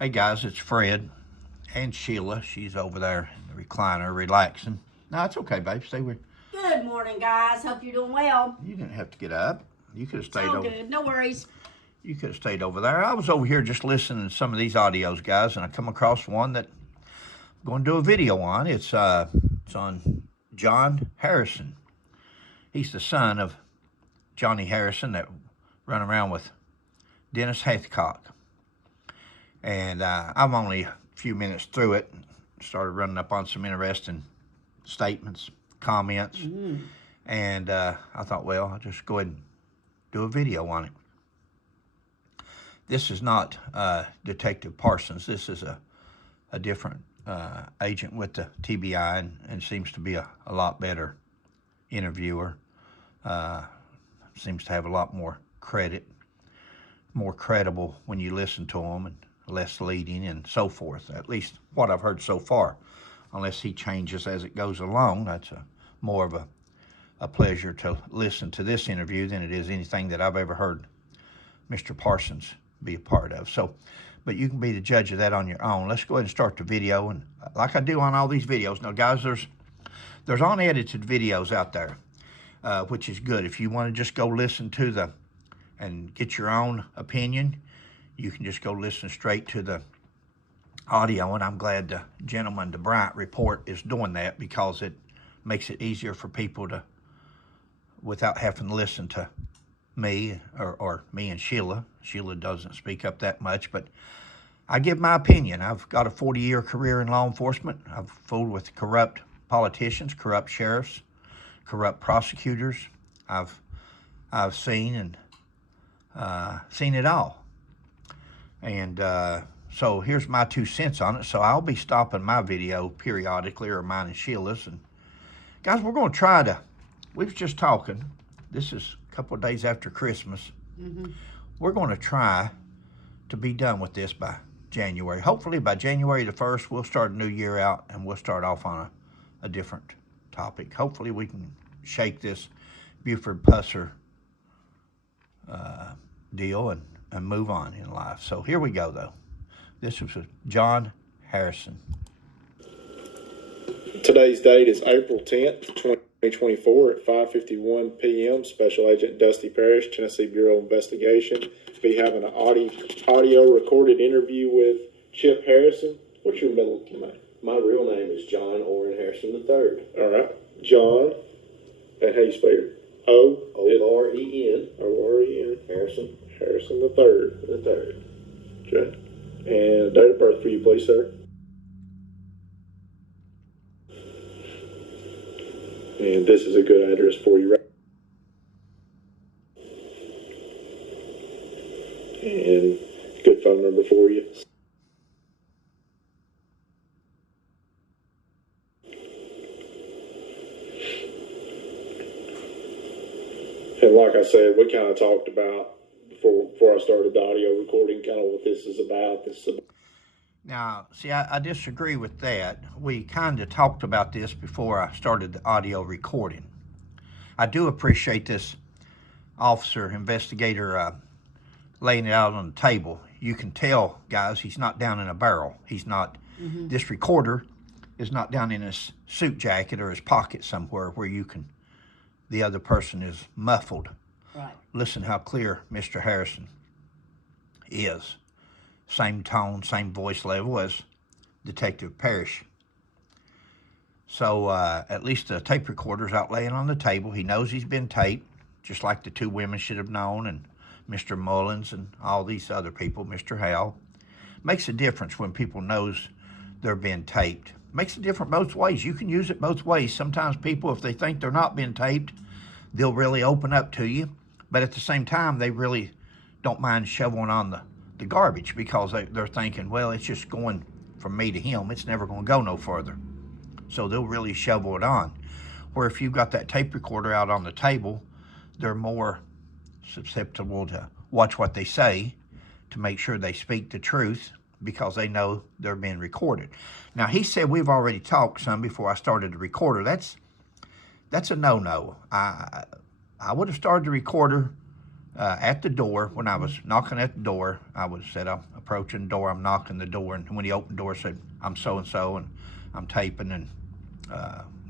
Hey guys, it's Fred and Sheila. She's over there in the recliner relaxing. No, it's okay, babe. Stay with. Good morning, guys. Hope you're doing well. You didn't have to get up. You could have stayed It's all over. good. No worries. You could have stayed over there. I was over here just listening to some of these audios, guys, and I come across one that I'm going to do a video on. It's on John Harrison. He's the son of Johnny Harrison that run around with Dennis Hathcock. And I'm only a few minutes through it. Started running up on some interesting statements, comments. And I thought, well, I'll just go ahead and do a video on it. This is not Detective Parsons. This is a different agent with the TBI and seems to be a lot better interviewer. Seems to have a lot more credit, more credible when you listen to him, and less leading and so forth, at least what I've heard so far. Unless he changes as it goes along, that's more of a pleasure to listen to this interview than it is anything that I've ever heard Mr. Parsons be a part of. So, but you can be the judge of that on your own. Let's go ahead and start the video. And like I do on all these videos, now guys, there's unedited videos out there, which is good. If you want to just go listen to and get your own opinion, you can just go listen straight to the audio, and I'm glad the gentleman, the Bryant Report, is doing that because it makes it easier for people to, without having to listen to me or me and Sheila. Sheila doesn't speak up that much, but I give my opinion. I've got a 40-year career in law enforcement. I've fooled with corrupt politicians, corrupt sheriffs, corrupt prosecutors. I've seen it all. And so here's my 2 cents on it. So I'll be stopping my video periodically, or mine and Sheila's. And guys, we're going to try to, we was just talking, this is a couple of days after Christmas. We're going to try to be done with this by January. Hopefully by January the 1st, we'll start a new year out and we'll start off on a different topic. Hopefully we can shake this Buford Pusser deal and move on in life. So here we go, though. This was John Harrison. Today's date is April 10th, 2024 at 5:51 p.m. Special Agent Dusty Parrish, Tennessee Bureau of Investigation, be having an audio recorded interview with Chip Harrison. What's your middle name? My real name is John Orrin Harrison III. All right. John, and how you spell it? O-R-E-N. O-R-E-N. Harrison. Harrison III. The third. Okay. And date of birth for you, please, sir. And this is a good address for you, right? And good phone number for you. And like I said, we kind of talked about before I started the audio recording, kind of what this is about. Now, see, I disagree with that. We kind of talked about this before I started the audio recording. I do appreciate this officer, investigator, laying it out on the table. You can tell, guys, he's not down in a barrel. He's not, this recorder is not down in his suit jacket or his pocket somewhere where the other person is muffled. Right. Listen how clear Mr. Harrison is. Same tone, same voice level as Detective Parrish. So at least the tape recorder's out laying on the table. He knows he's been taped, just like the 2 women should have known, and Mr. Mullins and all these other people, Mr. Howell. Makes a difference when people knows they're being taped. Makes a difference both ways. You can use it both ways. Sometimes people, if they think they're not being taped, they'll really open up to you. But at the same time, they really don't mind shoveling on the garbage because they're thinking, well, it's just going from me to him. It's never going to go no further. So they'll really shovel it on. Where if you've got that tape recorder out on the table, they're more susceptible to watch what they say to make sure they speak the truth because they know they're being recorded. Now, he said we've already talked some before I started the recorder. That's a no-no. I would have started the recorder at the door. When I was knocking at the door, said I'm approaching the door, I'm knocking the door, and when he opened the door, I said, I'm so-and-so, and I'm taping, and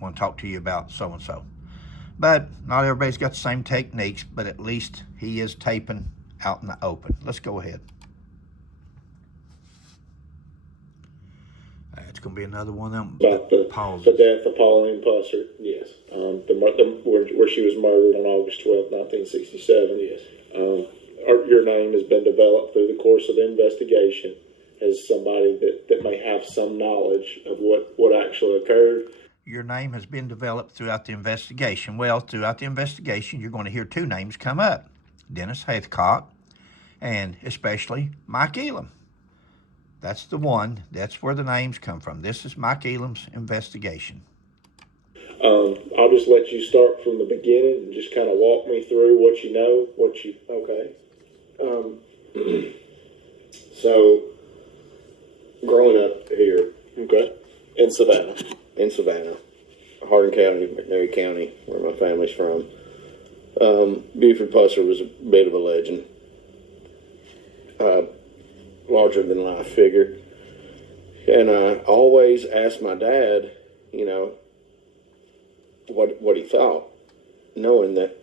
want to talk to you about so-and-so. But not everybody's got the same techniques, but at least he is taping out in the open. Let's go ahead. It's going to be another one of them About the pauses. death of Pauline Pusser. Yes. Where she was murdered on August 12th, 1967. Yes. Your name has been developed through the course of the investigation as somebody that may have some knowledge of what actually occurred. Your name has been developed throughout the investigation. Well, throughout the investigation, you're going to hear two names come up. Dennis Hathcock and especially Mike Elam. That's the one. That's where the names come from. This is Mike Elam's investigation. I'll just let you start from the beginning and just kind of walk me through what you know, Okay. So, growing up here Okay. In Savannah. in Savannah, Hardin County, McNairy County, where my family's from, Buford Pusser was a bit of a legend. Larger than life figure. And I always asked my dad, you know, what he thought, knowing that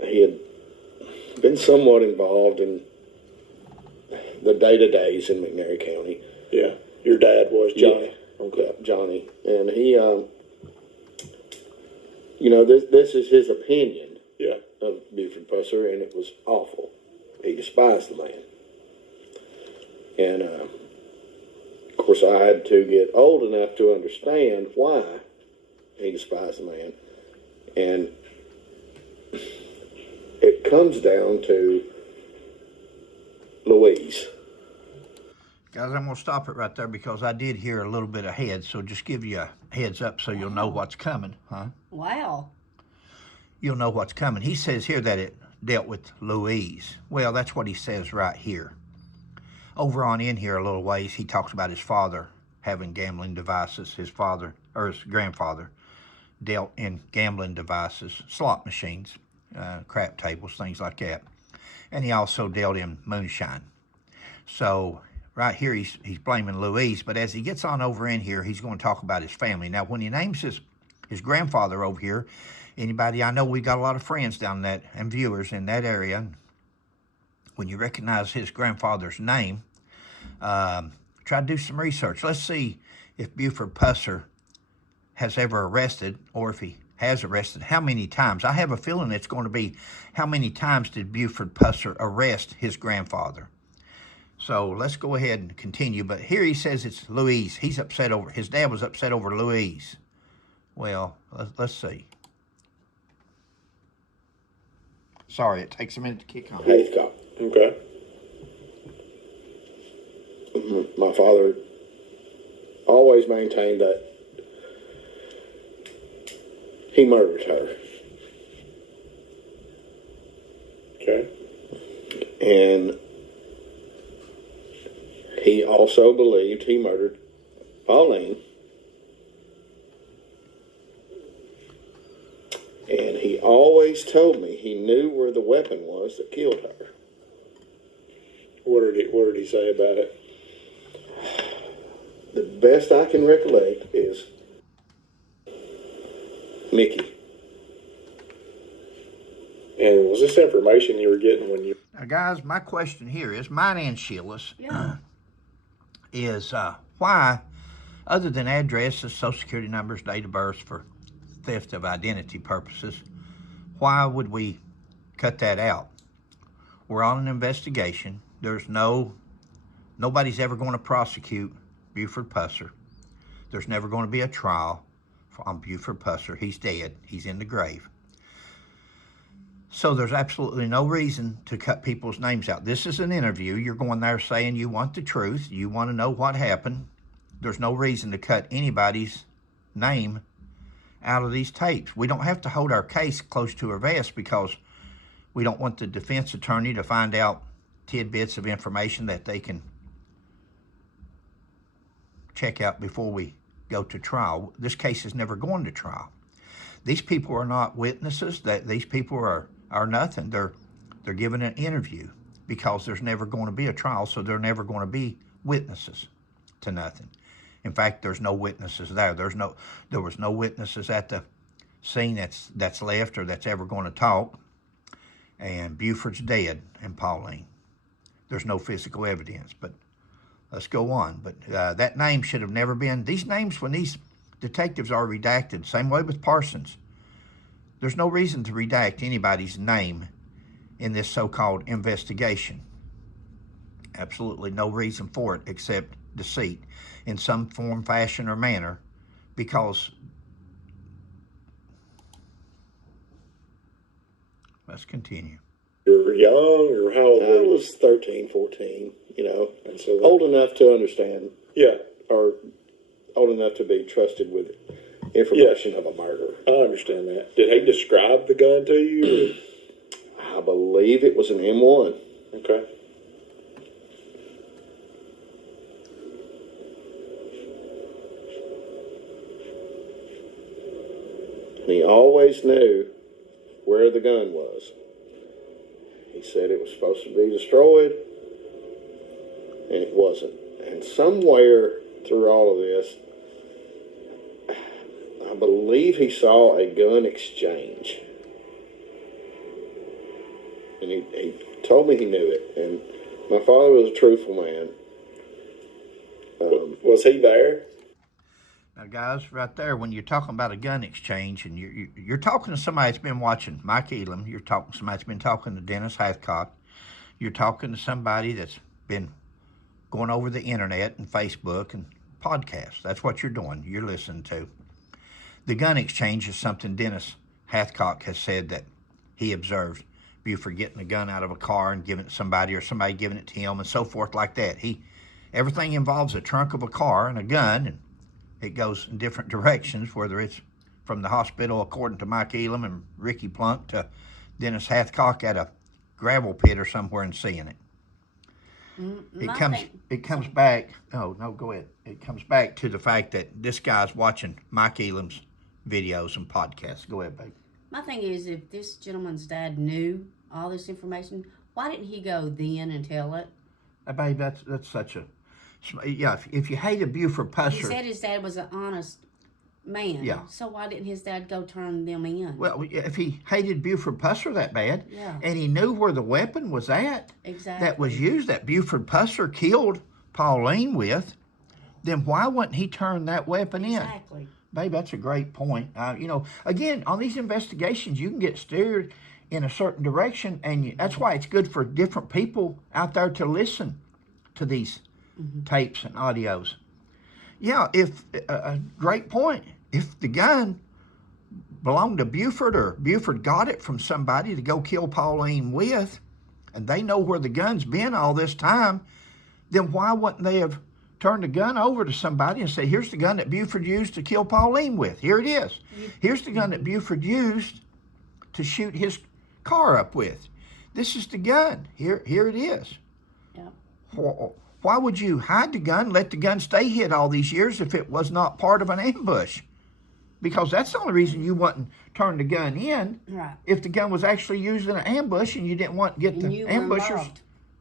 he had been somewhat involved in the day-to-days in McNairy County. Yeah. Your dad was Johnny. Yeah. Okay, Johnny. And he, you know, this is his opinion Yeah. of Buford Pusser, and it was awful. He despised the man. And, of course, I had to get old enough to understand why he despised the man. And it comes down to Louise. Guys, I'm going to stop it right there because I did hear a little bit ahead, so just give you a heads up so you'll know what's coming, huh? Wow. You'll know what's coming. He says here that it dealt with Louise. Well, that's what he says right here. Over on in here a little ways, he talks about his father having gambling devices. His father, or his grandfather, dealt in gambling devices, slot machines, crap tables, things like that. And he also dealt in moonshine. So right here, he's blaming Louise, but as he gets on over in here, he's going to talk about his family. Now, when he names his grandfather over here, anybody, I know we've got a lot of friends down that and viewers in that area. When you recognize his grandfather's name, try to do some research. Let's see if Buford Pusser has ever arrested, or if he has arrested, how many times. I have a feeling it's going to be how many times did Buford Pusser arrest his grandfather. So let's go ahead and continue. But here he says it's Louise. He's upset over, his dad was upset over Louise. Well, let's see. Sorry, it takes a minute to kick on. Hathcock. Okay. My father always maintained that he murdered her. Okay. And he also believed he murdered Pauline. And he always told me he knew where the weapon was that killed her. What did he say about it? The best I can recollect is Mickey. And was this information you were getting when you... Now, guys, my question here is, mine and Sheila's, Yeah. is why, other than addresses, social security numbers, date of birth for theft of identity purposes, why would we cut that out? We're on an investigation. Nobody's ever going to prosecute Buford Pusser. There's never going to be a trial on Buford Pusser. He's dead. He's in the grave. So there's absolutely no reason to cut people's names out. This is an interview. You're going there saying you want the truth. You want to know what happened. There's no reason to cut anybody's name out of these tapes. We don't have to hold our case close to our vest because we don't want the defense attorney to find out tidbits of information that they can check out before we go to trial. This case is never going to trial. These people are not witnesses. These people are nothing. They're They're giving an interview because there's never going to be a trial, so there are never going to be witnesses to nothing. In fact, there's no witnesses there. There was no witnesses at the scene that's left or that's ever going to talk. And Buford's dead, and Pauline. There's no physical evidence, but let's go on. But that name should have never been. These names, when these detectives are redacted, same way with Parsons, there's no reason to redact anybody's name in this so-called investigation. Absolutely no reason for it except deceit in some form, fashion, or manner, because let's continue. You were young, or how old I were you? was 13, 14, And so, old enough to understand, yeah, or old enough to be trusted with information of a murder. I understand that. Did he describe the gun to you? I believe it was an M1. Okay. And he always knew where the gun was. He said it was supposed to be destroyed, and it wasn't. And somewhere through all of this, I believe he saw a gun exchange. And he told me he knew it. And my father was a truthful man. Was he there? Now, guys, right there, when you're talking about a gun exchange, and you're talking to somebody that's been watching Mike Elam, you're talking to somebody that's been talking to Dennis Hathcock, you're talking to somebody that's been going over the internet and Facebook and podcasts. That's what you're doing. You're listening to. The gun exchange is something Dennis Hathcock has said that he observed Buford getting a gun out of a car and giving it to somebody, or somebody giving it to him, and so forth like that. Everything involves a trunk of a car and a gun, and it goes in different directions, whether it's from the hospital, according to Mike Elam and Ricky Plunk, to Dennis Hathcock at a gravel pit or somewhere and seeing it. It comes back. Oh, no, go ahead. It comes back to the fact that this guy's watching Mike Elam's videos and podcasts. Go ahead, babe. My thing is, if this gentleman's dad knew all this information, why didn't he go then and tell it? Babe, that's such a... Yeah, if you hated Buford Pusser... He said his dad was an honest man. Yeah. So why didn't his dad go turn them in? Well, if he hated Buford Pusser that bad, Yeah. and he knew where the weapon was at Exactly. that was used, that Buford Pusser killed Pauline with, then why wouldn't he turn that weapon in? Exactly. Babe, that's a great point. Again, on these investigations, you can get steered in a certain direction, and that's why it's good for different people out there to listen to these tapes and audios. Yeah, if a great point. If the gun belonged to Buford, or Buford got it from somebody to go kill Pauline with, and they know where the gun's been all this time, then why wouldn't they have turned the gun over to somebody and say, here's the gun that Buford used to kill Pauline with. Here it is. Here's the gun that Buford used to shoot his car up with. This is the gun. Here it is. Yeah. Why would you hide the gun, let the gun stay hid all these years if it was not part of an ambush? Because that's the only reason you wouldn't turn the gun in. Right. If the gun was actually used in an ambush and you didn't want to get And the you were ambushers. involved.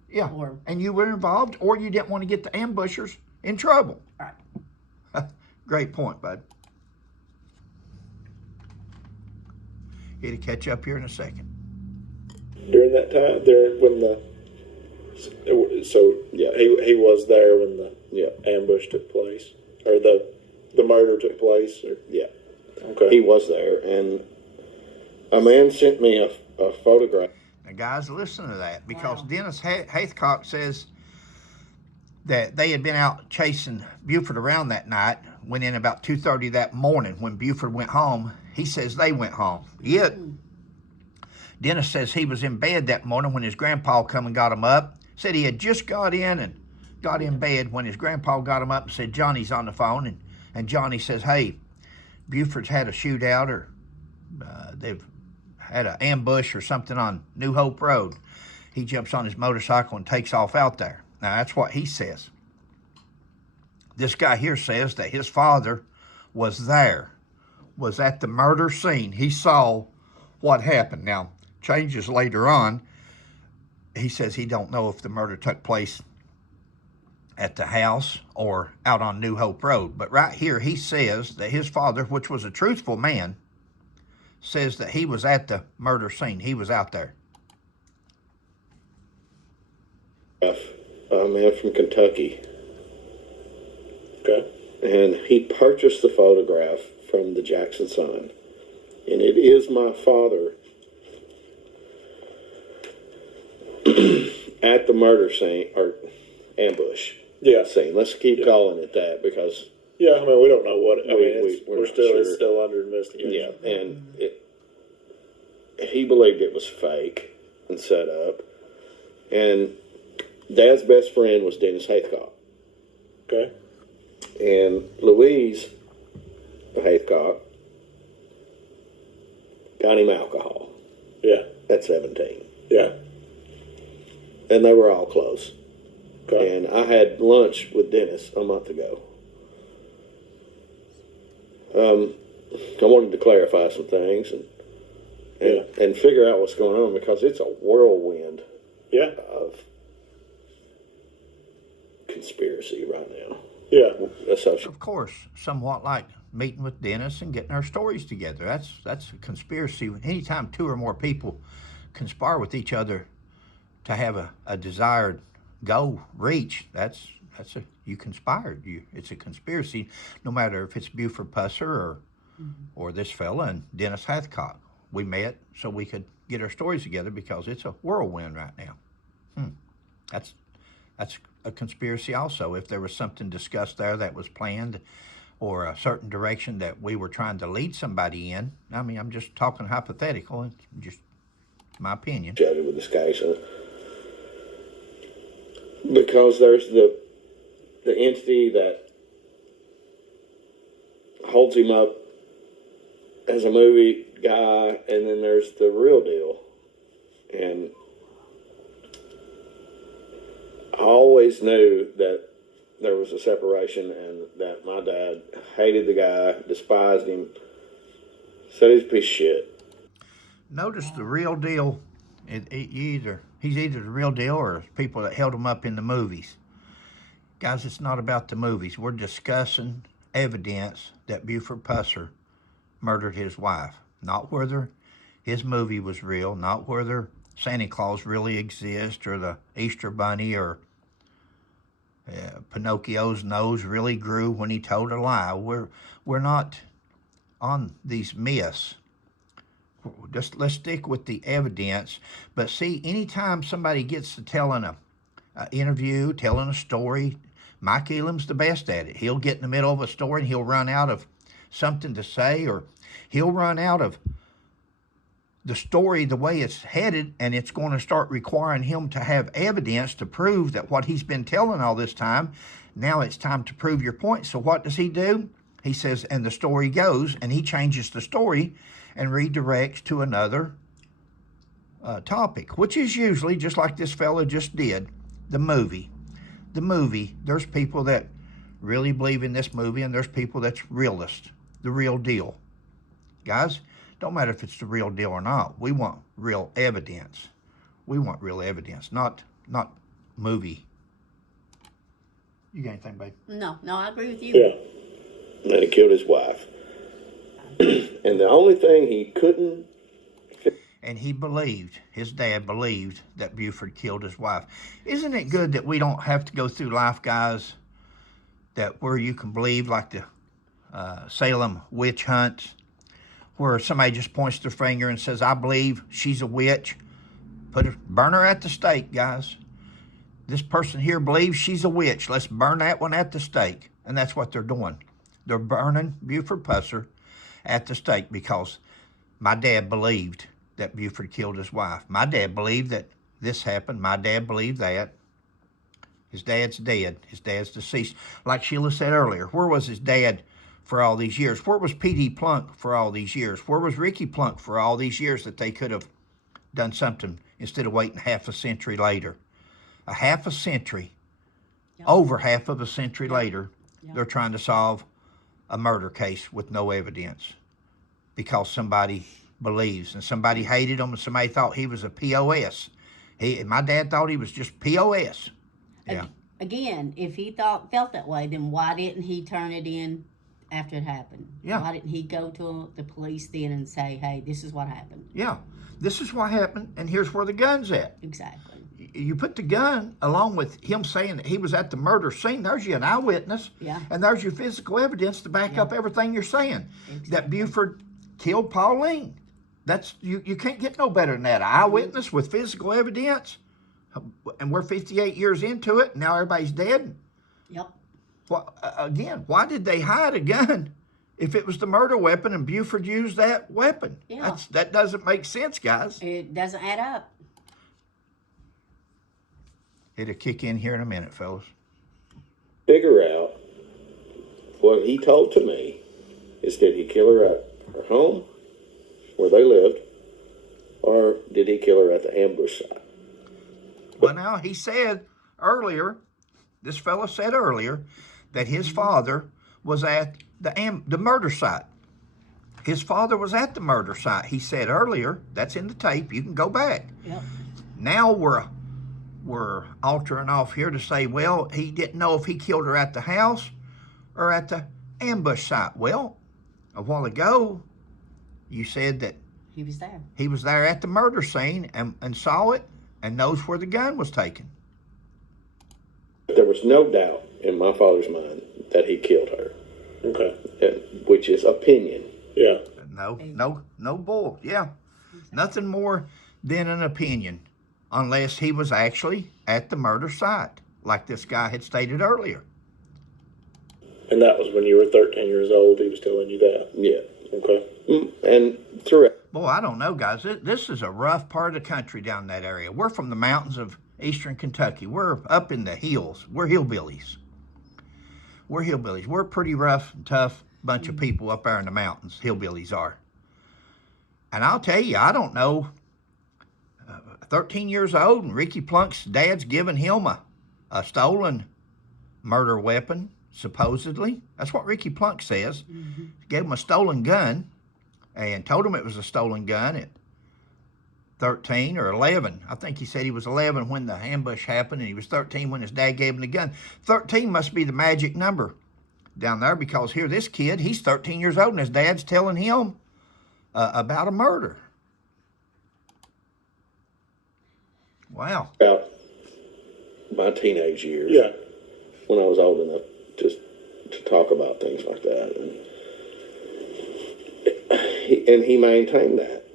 Yeah. Or- And you were involved, or you didn't want to get the ambushers in trouble. Right. Great point, bud. It'll catch up here in a second. During that time, he was there when the ambush took place, or the murder took place, or Yeah. okay. He was there, and a man sent me a photograph. Now, guys, listen to that, because Wow. Dennis Hathcock says that they had been out chasing Buford around that night, went in about 2:30 that morning. When Buford went home, he says they went home. Yet, Dennis says he was in bed that morning when his grandpa come and got him up. Said he had just got in bed when his grandpa got him up and said, Johnny's on the phone. And Johnny says, hey, Buford's had a shootout, or they've had an ambush or something on New Hope Road. He jumps on his motorcycle and takes off out there. Now, that's what he says. This guy here says that his father was there, was at the murder scene. He saw what happened. Now, changes later on. he says he don't know if the murder took place at the house or out on New Hope Road. But right here he says that his father, which was a truthful man, says that he was at the murder scene. He was out there. A man from Kentucky. Okay. And he purchased the photograph from the Jackson Sun. And it is my father at the murder scene, or ambush Yeah. scene. Let's keep calling it that, because Yeah, I mean, we don't know what, I mean, we're not it's sure. still under investigation. yeah, and he believed it was fake and set up. And Dad's best friend was Dennis Hathcock. Okay. And Louise Hathcock got him alcohol Yeah. at 17. Yeah. And they were all close. Okay. And I had lunch with Dennis a month ago. I wanted to clarify some things and figure out what's going on, because it's a whirlwind Yeah. of conspiracy right now. Yeah. Of course, somewhat like meeting with Dennis and getting our stories together. That's a conspiracy. Anytime two or more people conspire with each other to have a desired goal reached, you conspired. It's a conspiracy, no matter if it's Buford Pusser or this fella and Dennis Hathcock. We met so we could get our stories together because it's a whirlwind right now. That's a conspiracy also. If there was something discussed there that was planned, or a certain direction that we were trying to lead somebody in. I mean, I'm just talking hypothetical. It's just my opinion. Chatted with this guy, so because there's the entity that holds him up as a movie guy, and then there's the real deal. And I always knew that there was a separation, and that my dad hated the guy, despised him, said he's a piece of shit. Notice the real deal. He's either the real deal or people that held him up in the movies. Guys, it's not about the movies. We're discussing evidence that Buford Pusser murdered his wife. Not whether his movie was real, not whether Santa Claus really exists, or the Easter Bunny, or Pinocchio's nose really grew when he told a lie. We're not on these myths. Just let's stick with the evidence. But see, anytime somebody gets to telling an interview, telling a story, Mike Elam's the best at it. He'll get in the middle of a story and he'll run out of something to say, or he'll run out of the story the way it's headed, and it's going to start requiring him to have evidence to prove that what he's been telling all this time, now it's time to prove your point. So what does he do? He says, and the story goes, and he changes the story and redirects to another topic, which is usually, just like this fella just did, the movie. The movie, there's people that really believe in this movie, and there's people that's realist, the real deal. Guys, don't matter if it's the real deal or not. We want real evidence. We want real evidence, not movie. You got anything, babe? No, I agree with you. Yeah. And he killed his wife. And the only thing he couldn't... And he believed, his dad believed, that Buford killed his wife. Isn't it good that we don't have to go through life, guys, that where you can believe, like the Salem witch hunts, where somebody just points their finger and says, I believe she's a witch. Burn her at the stake, guys. This person here believes she's a witch. Let's burn that one at the stake. And that's what they're doing. They're burning Buford Pusser at the stake because my dad believed that Buford killed his wife. My dad believed that this happened. My dad believed that. His dad's dead. His dad's deceased. Like Sheila said earlier, where was his dad for all these years? Where was P.D. Plunk for all these years? Where was Ricky Plunk for all these years that they could have done something instead of waiting half a century later? A half a century, over half of a century later, they're trying to solve a murder case with no evidence because somebody believes, and somebody hated him, and somebody thought he was a POS. My dad thought he was just POS. Yeah. Again, if he felt that way, then why didn't he turn it in after it happened? Yeah. Why didn't he go to the police then and say, "Hey, this is what happened"? Yeah. This is what happened, and here's where the gun's at. Exactly. You put the gun along with him saying that he was at the murder scene. There's you an eyewitness. Yeah. And there's your physical evidence to back up everything you're saying. Exactly. That Buford killed Pauline. That's you can't get no better than that. An eyewitness with physical evidence. And we're 58 years into it, and now everybody's dead. Yep. Well, again, why did they hide a gun if it was the murder weapon and Buford used that weapon? Yeah. That doesn't make sense, guys. It doesn't add up. It'll kick in here in a minute, fellas. Figure out what he told to me is, did he kill her at her home where they lived, or did he kill her at the ambush site? Well, now, he said earlier, this fella said earlier, that his father was at the murder site. His father was at the murder site. He said earlier, that's in the tape, you can go back. Yep. Now we're altering off here to say, well, he didn't know if he killed her at the house or at the ambush site. Well, a while ago, you said that He was there. he was there at the murder scene and saw it and knows where the gun was taken. There was no doubt in my father's mind that he killed her. Okay. Which is opinion. Yeah. No bull. Yeah. Nothing more than an opinion, unless he was actually at the murder site, like this guy had stated earlier. And that was when you were 13 years old. He was telling you that. Yeah. Okay. And throughout. Boy, I don't know, guys. This is a rough part of the country down that area. We're from the mountains of eastern Kentucky. We're up in the hills. We're hillbillies. We're a pretty rough and tough bunch of people up there in the mountains. Hillbillies are. And I'll tell you, I don't know. 13 years old, and Ricky Plunk's dad's giving him a stolen murder weapon, supposedly. That's what Ricky Plunk says. Mm-hmm. Gave him a stolen gun and told him it was a stolen gun at 13 or 11. I think he said he was 11 when the ambush happened, and he was 13 when his dad gave him the gun. 13 must be the magic number down there, because here this kid, he's 13 years old, and his dad's telling him about a murder. Wow. About my teenage years. Yeah. When I was old enough to talk about things like that. And he maintained that.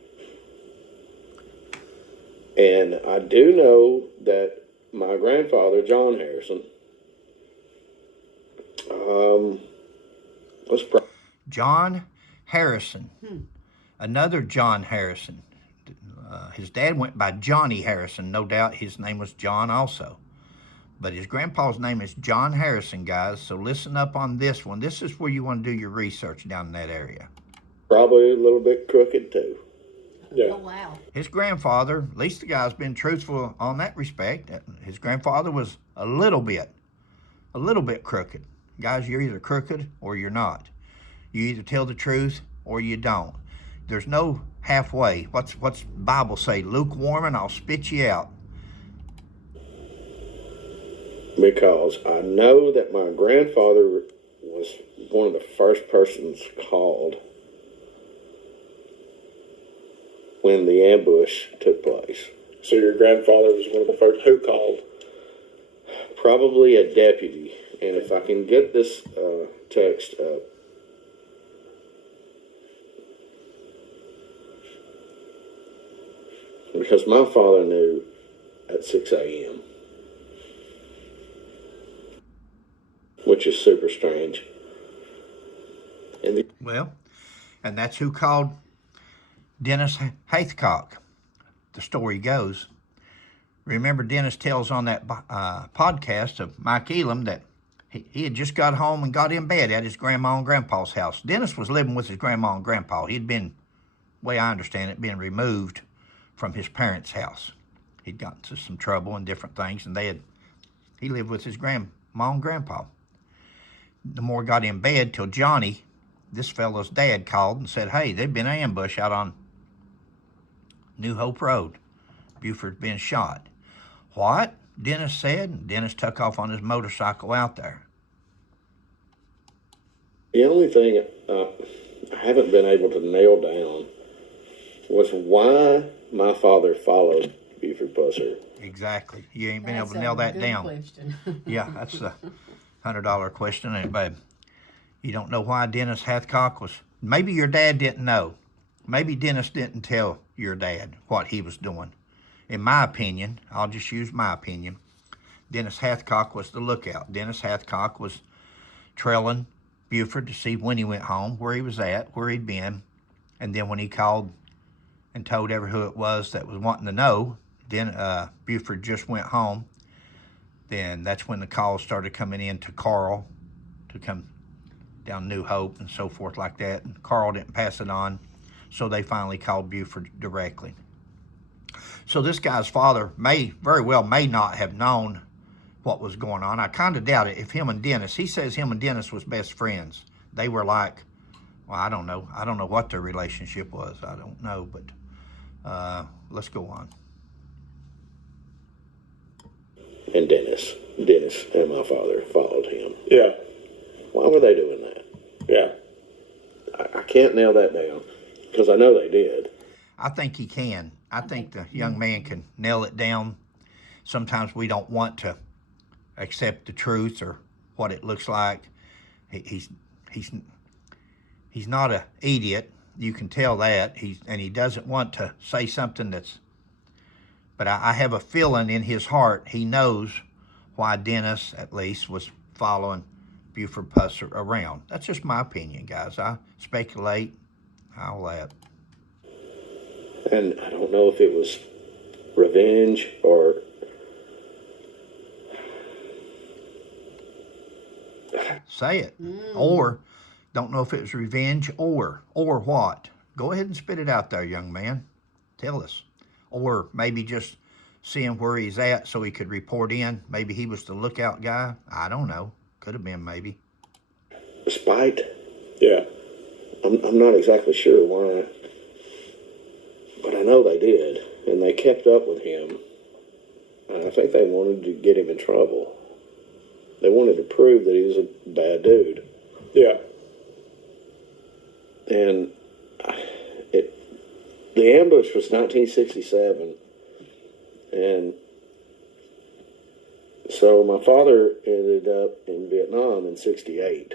And I do know that my grandfather, John Harrison, was John Harrison. Another John Harrison. His dad went by Johnny Harrison. No doubt his name was John also. But his grandpa's name is John Harrison, guys. So listen up on this one. This is where you want to do your research down in that area. probably a little bit crooked too. Yeah. Oh, wow. His grandfather, at least the guy's been truthful on that respect. His grandfather was a little bit crooked. Guys, you're either crooked or you're not. You either tell the truth or you don't. There's no halfway. What's Bible say? Lukewarm and I'll spit you out. Because I know that my grandfather was one of the first persons called when the ambush took place. So your grandfather was one of the first. Who called? Probably a deputy. And if I can get this text up. Because my father knew at 6 a.m. Which is super strange. And And that's who called Dennis Haithcock. The story goes. Remember, Dennis tells on that podcast of Mike Elam that he had just got home and got in bed at his grandma and grandpa's house. Dennis was living with his grandma and grandpa. He'd been, the way I understand it, been removed from his parents' house. He'd gotten into some trouble and different things, and he lived with his grandma and grandpa. The more got in bed till Johnny, this fellow's dad, called and said, hey, there'd been an ambush out on New Hope Road. Buford's been shot. What? Dennis said, and Dennis took off on his motorcycle out there. The only thing I haven't been able to nail down was why my father followed Buford Pusser. Exactly. You ain't been That's able to nail a that good down. question. Yeah, that's the $100 question, ain't it, babe? You don't know why Dennis Hathcock was. Maybe your dad didn't know. Maybe Dennis didn't tell your dad what he was doing. In my opinion, I'll just use my opinion, Dennis Hathcock was the lookout. Dennis Hathcock was trailing Buford to see when he went home, where he was at, where he'd been. And then when he called and told who it was that was wanting to know, then Buford just went home. Then that's when the calls started coming in to Carl to come down New Hope and so forth like that. And Carl didn't pass it on, so they finally called Buford directly. So this guy's father very well may not have known what was going on. I kind of doubt it. If him and Dennis, he says him and Dennis was best friends. They were like, well, I don't know. I don't know what their relationship was. I don't know, but let's go on. And Dennis and my father followed him. Yeah, Why were they doing that? yeah. I can't nail that down because I know they did. I think he can. I think the young man can nail it down. Sometimes we don't want to accept the truth or what it looks like. He's not an idiot. You can tell that. He doesn't want to say something that's. But I have a feeling in his heart he knows why Dennis, at least, was following Buford Pusser around. That's just my opinion, guys. I speculate, all that. And I don't know if it was revenge or Say it. Or don't know if it was revenge or what. Go ahead and spit it out there, young man. Tell us. Or maybe just seeing where he's at so he could report in. Maybe he was the lookout guy. I don't know. Could have been maybe. spite. Yeah. I'm not exactly sure why, but I know they did, and they kept up with him. And I think they wanted to get him in trouble. They wanted to prove that he was a bad dude. Yeah. And the ambush was 1967, and so my father ended up in Vietnam in 68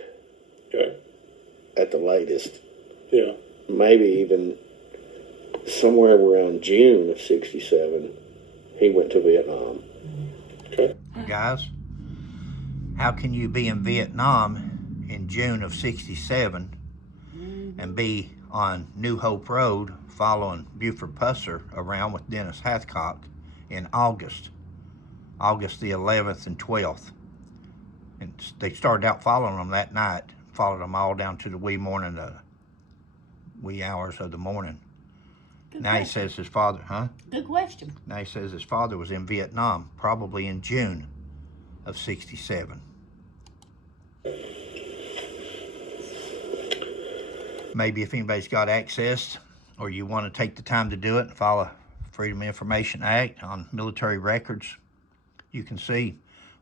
Okay. at the latest. Yeah. Maybe even somewhere around June of 67, he went to Vietnam. Okay. Guys, how can you be in Vietnam in June of 67 and be on New Hope Road following Buford Pusser around with Dennis Hathcock in August the 11th and 12th? And they started out following them that night, followed them all down to the wee hours of the morning. Good Now he question. says his father, Good question. Now he says his father was in Vietnam, probably in June of 67. Maybe if anybody's got access or you want to take the time to do it and file a Freedom of Information Act on military records, you can see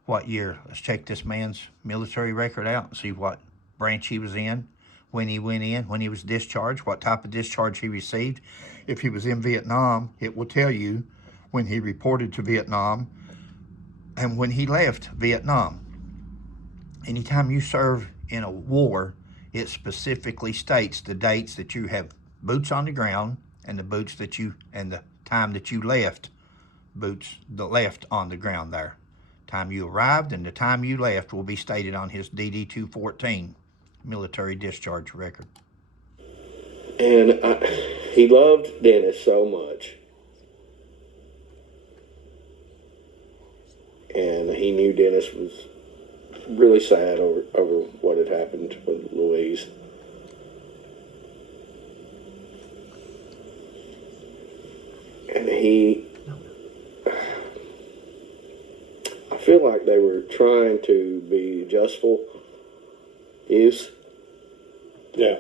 what year. Let's check this man's military record out and see what branch he was in, when he went in, when he was discharged, what type of discharge he received. If he was in Vietnam, it will tell you when he reported to Vietnam and when he left Vietnam. Anytime you serve in a war, it specifically states the dates that you have boots on the ground and the time that you left left on the ground there. Time you arrived and the time you left will be stated on his DD-214 military discharge record. And he loved Dennis so much. And he knew Dennis was really sad over what had happened with Louise. And I feel like they were trying to be justful use. Yeah.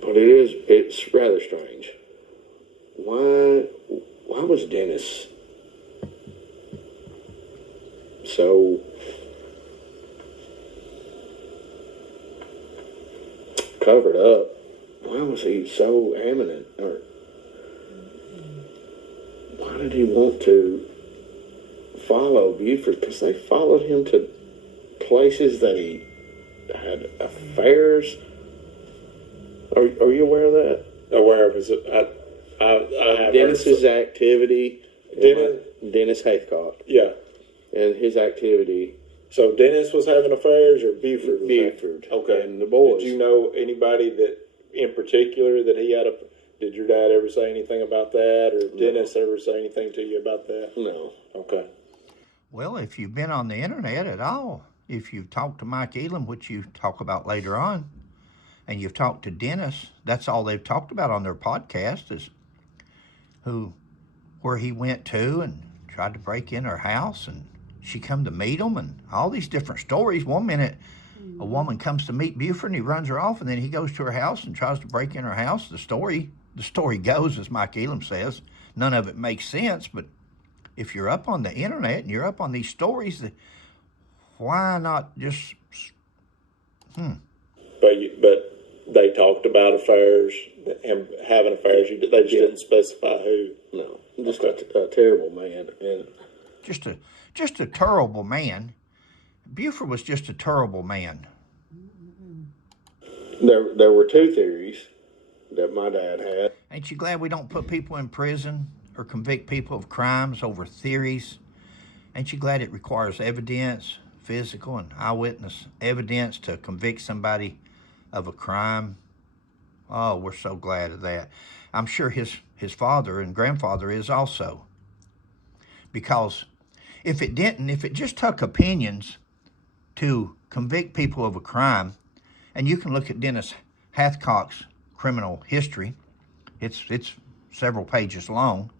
But it's rather strange why was Dennis so covered up? Why was he so eminent? Or why did he want to follow Buford? Because they followed him to places that he had affairs. Are you aware of that? Aware of his, I have Dennis's activity. Dennis Hathcock Yeah. and his activity. So Dennis was having affairs, or Buford? Buford. Okay. And the boys. Did you know anybody that in particular that he had a? Did your dad ever say anything about that, or Dennis ever say anything to you about that? No. Okay. Well, if you've been on the internet at all, if you've talked to Mike Elam, which you talk about later on, and you've talked to Dennis, that's all they've talked about on their podcast is where he went to and tried to break in her house, and she come to meet him, and all these different stories. One minute, a woman comes to meet Buford, and he runs her off, and then he goes to her house and tries to break in her house. The story goes, as Mike Elam says, none of it makes sense, but if you're up on the internet and you're up on these stories, why not just, But they talked about affairs and having affairs. They just didn't specify who. No. Just a terrible man. And just a terrible man. Buford was just a terrible man. there were two theories that my dad had. Ain't you glad we don't put people in prison or convict people of crimes over theories? Ain't you glad it requires evidence, physical and eyewitness evidence to convict somebody of a crime? Oh, we're so glad of that. I'm sure his father and grandfather is also. Because if it just took opinions to convict people of a crime, and you can look at Dennis Hathcock's criminal history, it's several pages long,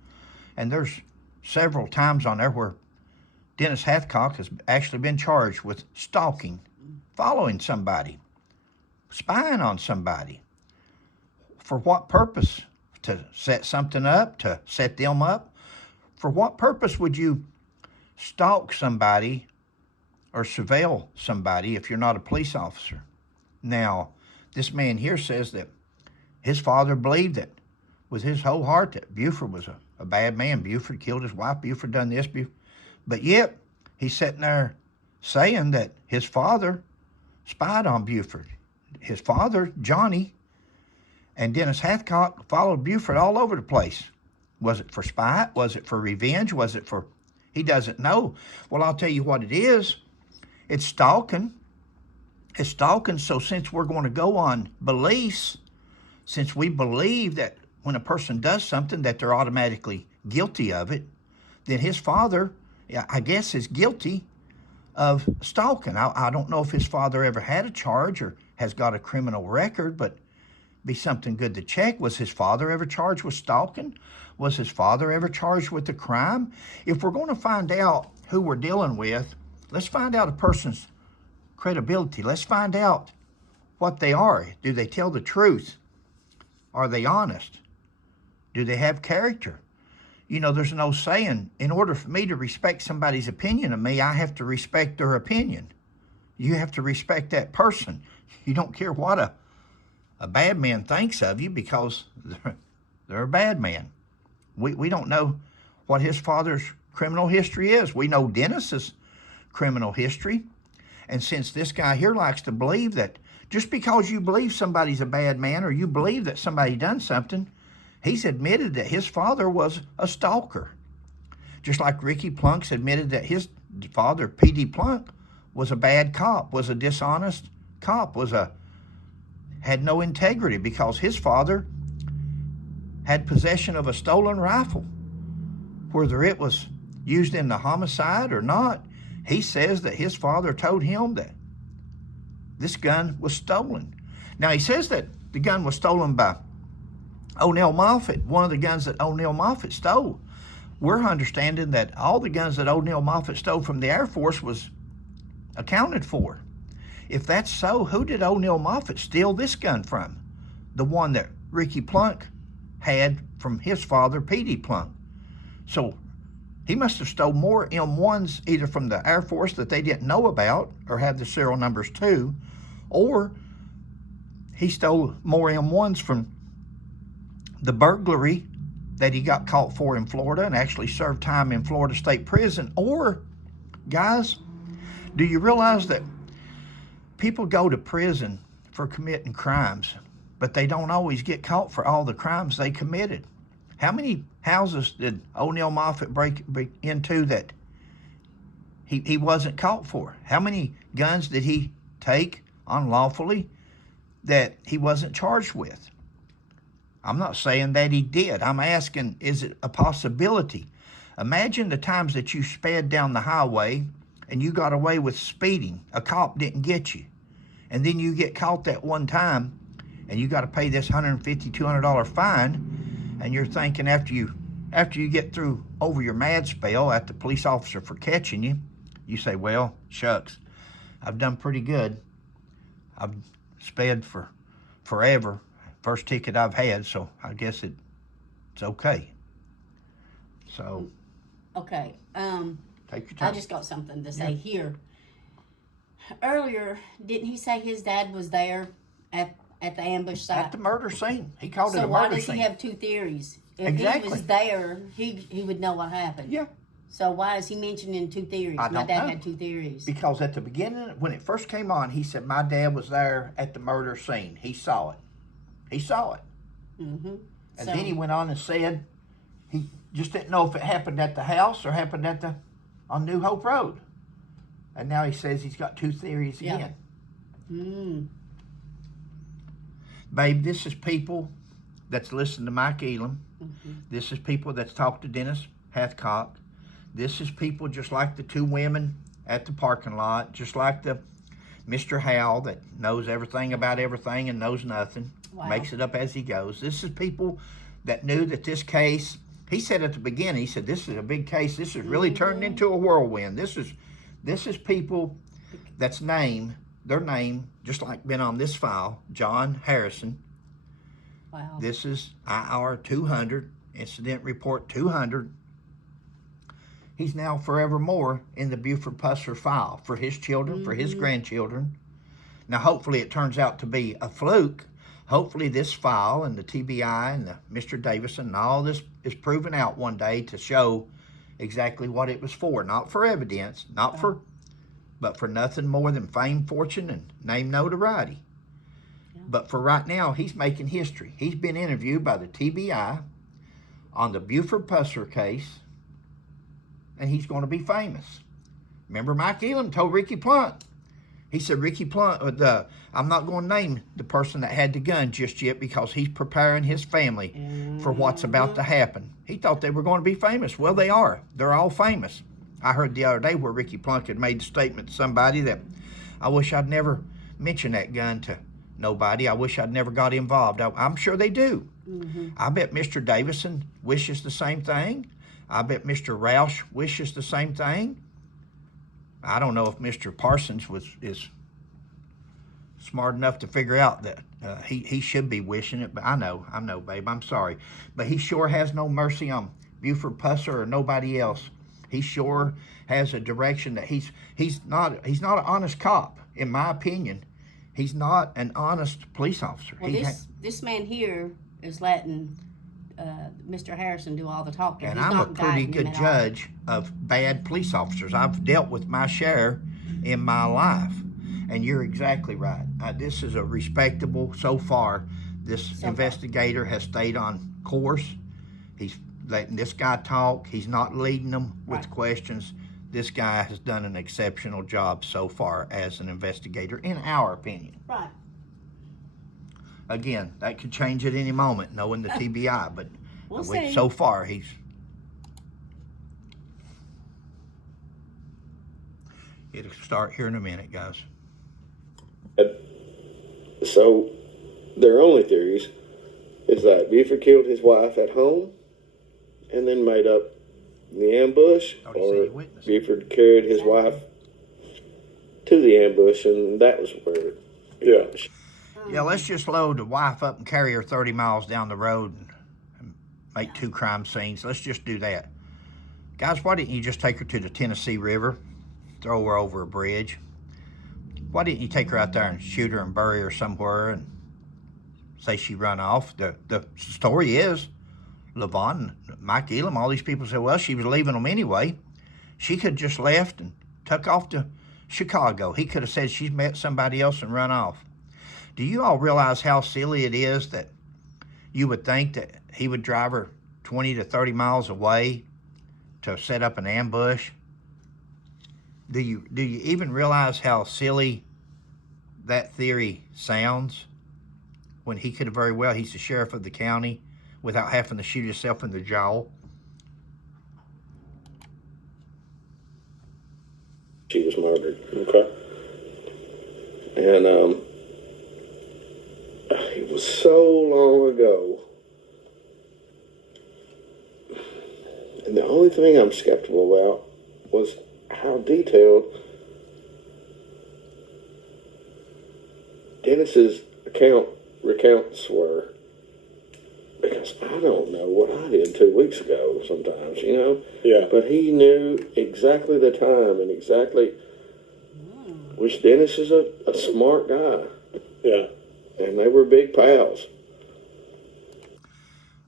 and there's several times on there where Dennis Hathcock has actually been charged with stalking, following somebody, spying on somebody. For what purpose? To set something up, to set them up? For what purpose would you stalk somebody or surveil somebody if you're not a police officer? Now, this man here says that his father believed that with his whole heart that Buford was a bad man. Buford killed his wife. Buford done this. But yet, he's sitting there saying that his father spied on Buford. His father, Johnny, and Dennis Hathcock followed Buford all over the place. Was it for spite? Was it for revenge? Was it for... He doesn't know. Well, I'll tell you what it is. It's stalking. It's stalking. So since we're going to go on beliefs, since we believe that when a person does something that they're automatically guilty of it, then his father, I guess, is guilty of stalking. I don't know if his father ever had a charge or has got a criminal record, but be something good to check. Was his father ever charged with stalking? Was his father ever charged with a crime? If we're going to find out who we're dealing with, let's find out a person's credibility. Let's find out what they are. Do they tell the truth? Are they honest? Do they have character? You know, there's no saying, in order for me to respect somebody's opinion of me, I have to respect their opinion. You have to respect that person. You don't care what a bad man thinks of you, because they're a bad man. We don't know what his father's criminal history is. We know Dennis's criminal history. And since this guy here likes to believe that just because you believe somebody's a bad man or you believe that somebody done something, he's admitted that his father was a stalker. Just like Ricky Plunk's admitted that his father, P.D. Plunk, was a bad cop, was a dishonest cop, had no integrity because his father had possession of a stolen rifle. Whether it was used in the homicide or not, he says that his father told him that this gun was stolen. Now, he says that the gun was stolen by O'Neill Moffett, one of the guns that O'Neill Moffett stole. We're understanding that all the guns that O'Neill Moffett stole from the Air Force was accounted for. If that's so, who did O'Neill Moffett steal this gun from? The one that Ricky Plunk had from his father, Petey Plunk. So he must have stole more M1s either from the Air Force that they didn't know about or have the serial numbers to, or he stole more M1s from the burglary that he got caught for in Florida and actually served time in Florida State Prison. Or, guys, do you realize that people go to prison for committing crimes, but they don't always get caught for all the crimes they committed? How many houses did O'Neill Moffett break into that he wasn't caught for? How many guns did he take unlawfully that he wasn't charged with? I'm not saying that he did. I'm asking, is it a possibility? Imagine the times that you sped down the highway and you got away with speeding. A cop didn't get you. And then you get caught that one time and you got to pay this $150, $200 fine. And you're thinking after you get through over your mad spell at the police officer for catching you, you say, well, shucks, I've done pretty good. I've sped for forever. First ticket I've had, so I guess it's okay. So, Okay. take your time. I just got something to say here. Earlier, didn't he say his dad was there at the ambush site? At the murder scene. He called it So a why murder does scene. he have two theories? If Exactly. he was there, he would know what happened. Yeah, So why is he mentioning two theories? I My don't dad know. had two theories. because at the beginning, when it first came on, he said, my dad was there at the murder scene. He saw it. He saw it. Mm-hmm. And then he went on and said he just didn't know if it happened at the house or happened on New Hope Road. And now he says he's got two theories Yeah. again. Mm. Babe, this is people that's listened to Mike Elam. Mm-hmm. This is people that's talked to Dennis Hathcock. This is people just like the two women at the parking lot, just like the Mr. Howell that knows everything about everything and knows nothing, Wow. makes it up as he goes. This is people that knew that this case, he said at the beginning, he said, this is a big case. This is really turned into a whirlwind. This is people that's their name, just like been on this file, John Harrison. Wow. This is IR 200, Incident Report 200. He's now forevermore in the Buford Pusser file for his children, for his grandchildren. Now, hopefully it turns out to be a fluke. Hopefully this file and the TBI and the Mr. Davison and all this is proven out one day to show exactly what it was for. Not for evidence, but for nothing more than fame, fortune, and name notoriety. Yeah. But for right now, he's making history. He's been interviewed by the TBI on the Buford Pusser case, and he's going to be famous. Remember, Mike Elam told Ricky Plunk, he said, Ricky Plunk, I'm not going to name the person that had the gun just yet because he's preparing his family for what's about to happen. He thought they were going to be famous. Well, they are. They're all famous. I heard the other day where Ricky Plunk had made the statement to somebody that, I wish I'd never mentioned that gun to nobody. I wish I'd never got involved. I'm sure they do. Mm-hmm. I bet Mr. Davison wishes the same thing. I bet Mr. Roush wishes the same thing. I don't know if Mr. Parsons is smart enough to figure out that he should be wishing it, but I know, babe, I'm sorry. But he sure has no mercy on Buford Pusser or nobody else. He sure has a direction that he's not an honest cop, in my opinion. He's not an honest police officer. Well, this man here is letting Mr. Harrison do all the talking. And He's I'm a not pretty guiding him good at all. judge of bad police officers. I've dealt with my share in my life. And you're exactly right. This is a respectable, so far, this investigator has stayed on course. He's letting this guy talk. He's not leading them with questions. This guy has done an exceptional job so far as an investigator, in our opinion. Right. Again, that could change at any moment, knowing the TBI, but We'll see. so far it'll start here in a minute, guys. So, their only theories is that Buford killed his wife at home and then made up the ambush, Thought he said he or witnessed. Buford carried his wife to the ambush, and that was where, Yeah. Yeah, let's just load the wife up and carry her 30 miles down the road and make 2 crime scenes. Let's just do that. Guys, why didn't you just take her to the Tennessee River, throw her over a bridge? Why didn't you take her out there and shoot her and bury her somewhere and say she run off? The story is, Levon, Mike Elam, all these people say, well, she was leaving them anyway. She could have just left and took off to Chicago. He could have said she's met somebody else and run off. Do you all realize how silly it is that you would think that he would drive her 20 to 30 miles away to set up an ambush? Do you even realize how silly that theory sounds? When he could have very well, he's the sheriff of the county, without having to shoot himself in the jaw. She was murdered. Okay. And it was so long ago. And the only thing I'm skeptical about was how detailed Dennis's recounts were. Because I don't know what I did 2 weeks ago sometimes, you know? Yeah. But he knew exactly the time and exactly, which Dennis is a smart guy. Yeah. And they were big pals.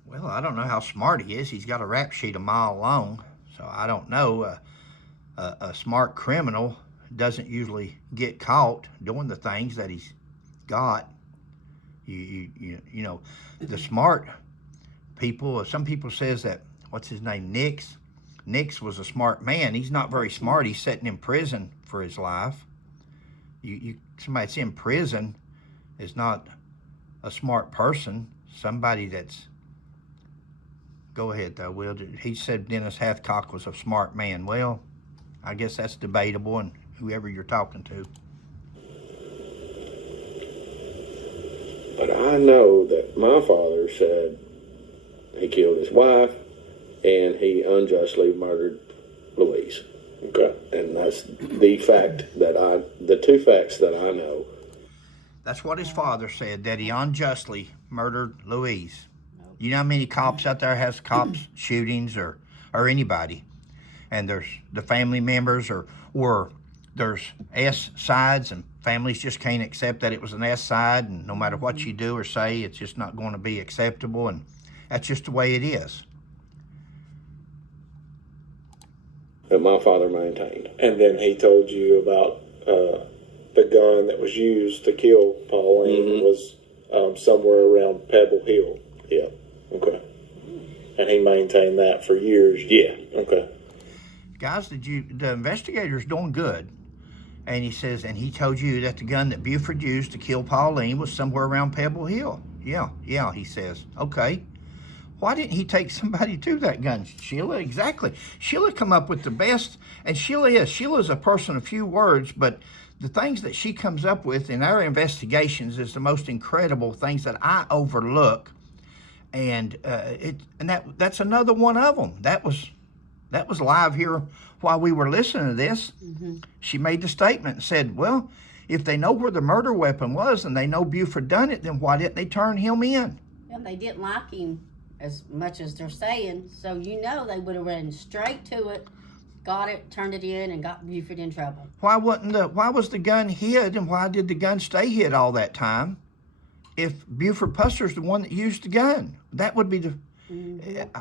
Well, I don't know how smart he is. He's got a rap sheet a mile long, so I don't know. A smart criminal doesn't usually get caught doing the things that he's got. You know, the smart people, some people says that, what's his name, Nix was a smart man. He's not very smart. He's sitting in prison for his life. Somebody that's in prison is not a smart person. Somebody that's, go ahead though, Will. He said Dennis Hathcock was a smart man. Well, I guess that's debatable, and whoever you're talking to. But I know that my father said he killed his wife and he unjustly murdered Louise. Okay. And that's the two facts that I know. That's what his father said, that he unjustly murdered Louise. You know how many cops out there has cops shootings or anybody? And there's the family members or there's S sides, and families just can't accept that it was an S side, and no matter what you do or say, it's just not going to be acceptable, and that's just the way it is. That my father maintained. And then he told you about the gun that was used to kill Pauline was somewhere around Pebble Hill. Yeah. Okay. And he maintained that for years. Yeah. Okay. Guys, the investigator's doing good. And he says, and he told you that the gun that Buford used to kill Pauline was somewhere around Pebble Hill. Yeah, he says. Okay. Why didn't he take somebody to that gun, Sheila? Exactly. Sheila come up with the best, and Sheila's a person of few words, but the things that she comes up with in our investigations is the most incredible things that I overlook. And that's another one of them. That was live here while we were listening to this. She made the statement and said, well, if they know where the murder weapon was and they know Buford done it, then why didn't they turn him in? And they didn't like him as much as they're saying, so they would have ran straight to it, got it, turned it in, and got Buford in trouble. Why was the gun hid, and why did the gun stay hid all that time if Buford Pusser's the one that used the gun? That would be the...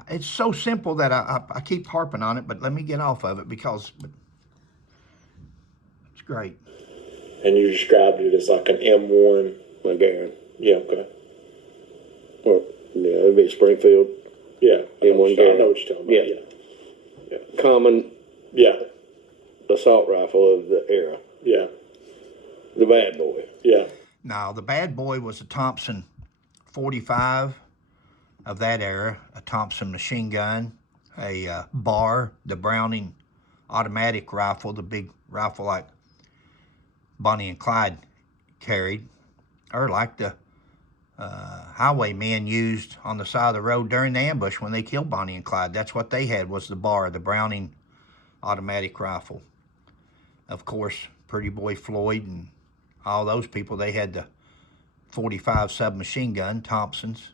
It's so simple that I keep harping on it, but let me get off of it because it's great. And you described it as like an M1 McGarren. Yeah, okay. Well, yeah, it'd be Springfield. Yeah. I know M1 what Garand. you're talking about. Yeah. Common Yeah. assault rifle of the era. Yeah. The bad boy. Yeah. Now, the bad boy was a Thompson 45 of that era, a Thompson machine gun, a bar, the Browning automatic rifle, the big rifle like Bonnie and Clyde carried, or like the highwaymen used on the side of the road during the ambush when they killed Bonnie and Clyde. That's what they had, was the bar, the Browning automatic rifle. Of course, Pretty Boy Floyd and all those people, they had the 45 submachine gun, Thompsons.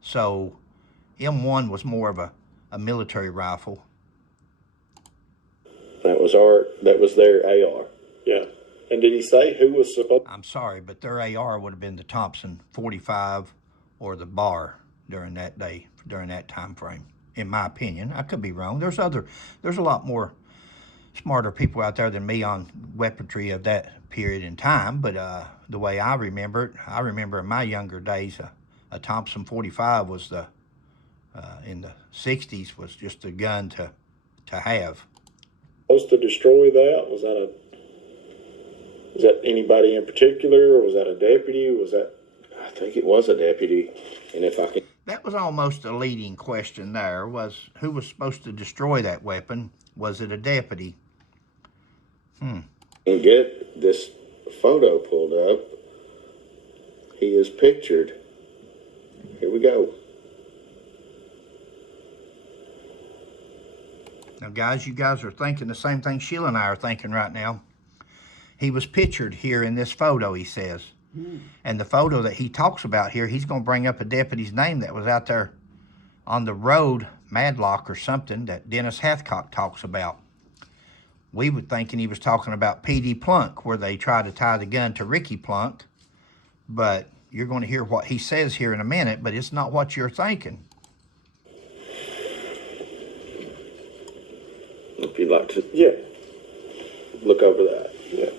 So M1 was more of a military rifle. That was their AR. Yeah. And did he say who was supposed? I'm sorry, but their AR would have been the Thompson 45 or the Bar during that day, during that time frame. In my opinion, I could be wrong. There's a lot more smarter people out there than me on weaponry of that period in time. But the way I remember it, I remember in my younger days, a Thompson 45 was in the 60s was just a gun to have. Supposed to destroy that? Was that anybody in particular, or was that a deputy? I think it was a deputy, and if I can. That was almost a leading question there, was who was supposed to destroy that weapon? Was it a deputy? And get this photo pulled up. He is pictured. Here we go. Now, guys, you guys are thinking the same thing Sheila and I are thinking right now. He was pictured here in this photo, he says. And the photo that he talks about here, he's going to bring up a deputy's name that was out there on the road, Madlock or something, that Dennis Hathcock talks about. We were thinking he was talking about P.D. Plunk, where they tried to tie the gun to Ricky Plunk. But you're going to hear what he says here in a minute, but it's not what you're thinking. If you'd like to Yeah. look over that. Yeah.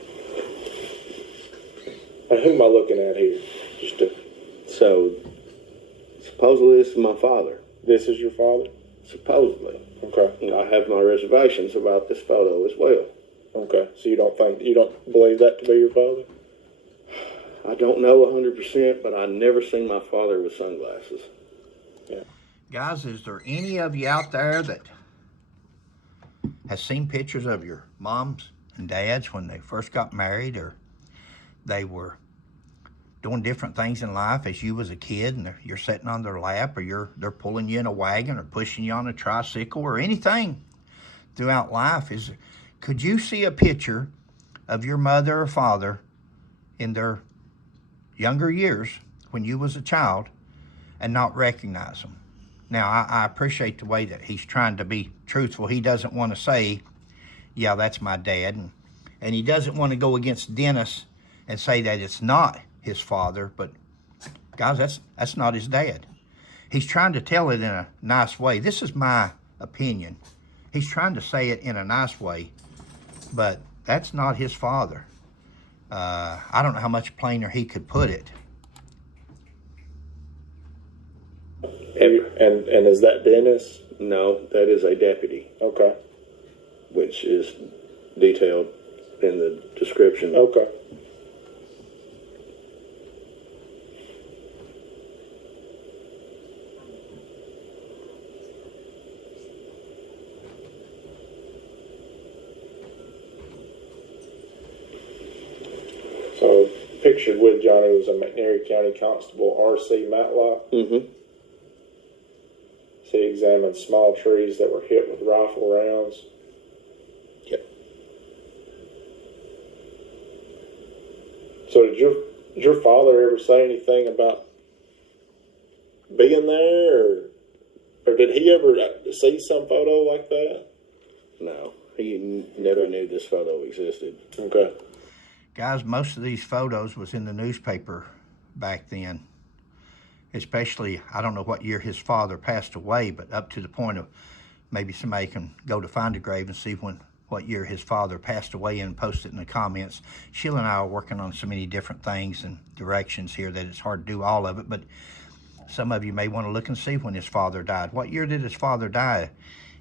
And who am I looking at here? So, supposedly this is my father. This is your father? Supposedly. Okay. And I have my reservations about this photo as well. Okay. So you don't believe that to be your father? I don't know 100%, but I never seen my father with sunglasses. Yeah. Guys, is there any of you out there that has seen pictures of your moms and dads when they first got married, or they were doing different things in life as you was a kid, and you're sitting on their lap, or they're pulling you in a wagon or pushing you on a tricycle or anything throughout life? Could you see a picture of your mother or father in their younger years when you was a child and not recognize them? Now, I appreciate the way that he's trying to be truthful. He doesn't want to say, yeah, that's my dad. And he doesn't want to go against Dennis and say that it's not his father. But, guys, that's not his dad. He's trying to tell it in a nice way. This is my opinion. He's trying to say it in a nice way, but that's not his father. I don't know how much plainer he could put it. And is that Dennis? No, that is a deputy, Okay. which is detailed in the description. Okay. So pictured with Johnny was a McNairy County Constable, R.C. Matlock. Mm-hmm. So he examined small trees that were hit with rifle rounds. Yep. So did your father ever say anything about being there, or did he ever see some photo like that? No, he never knew this photo existed. Okay. Guys, most of these photos was in the newspaper back then. Especially, I don't know what year his father passed away, but up to the point of maybe somebody can go to Find a Grave and see what year his father passed away and post it in the comments. Sheila and I are working on so many different things and directions here that it's hard to do all of it, but some of you may want to look and see when his father died. What year did his father die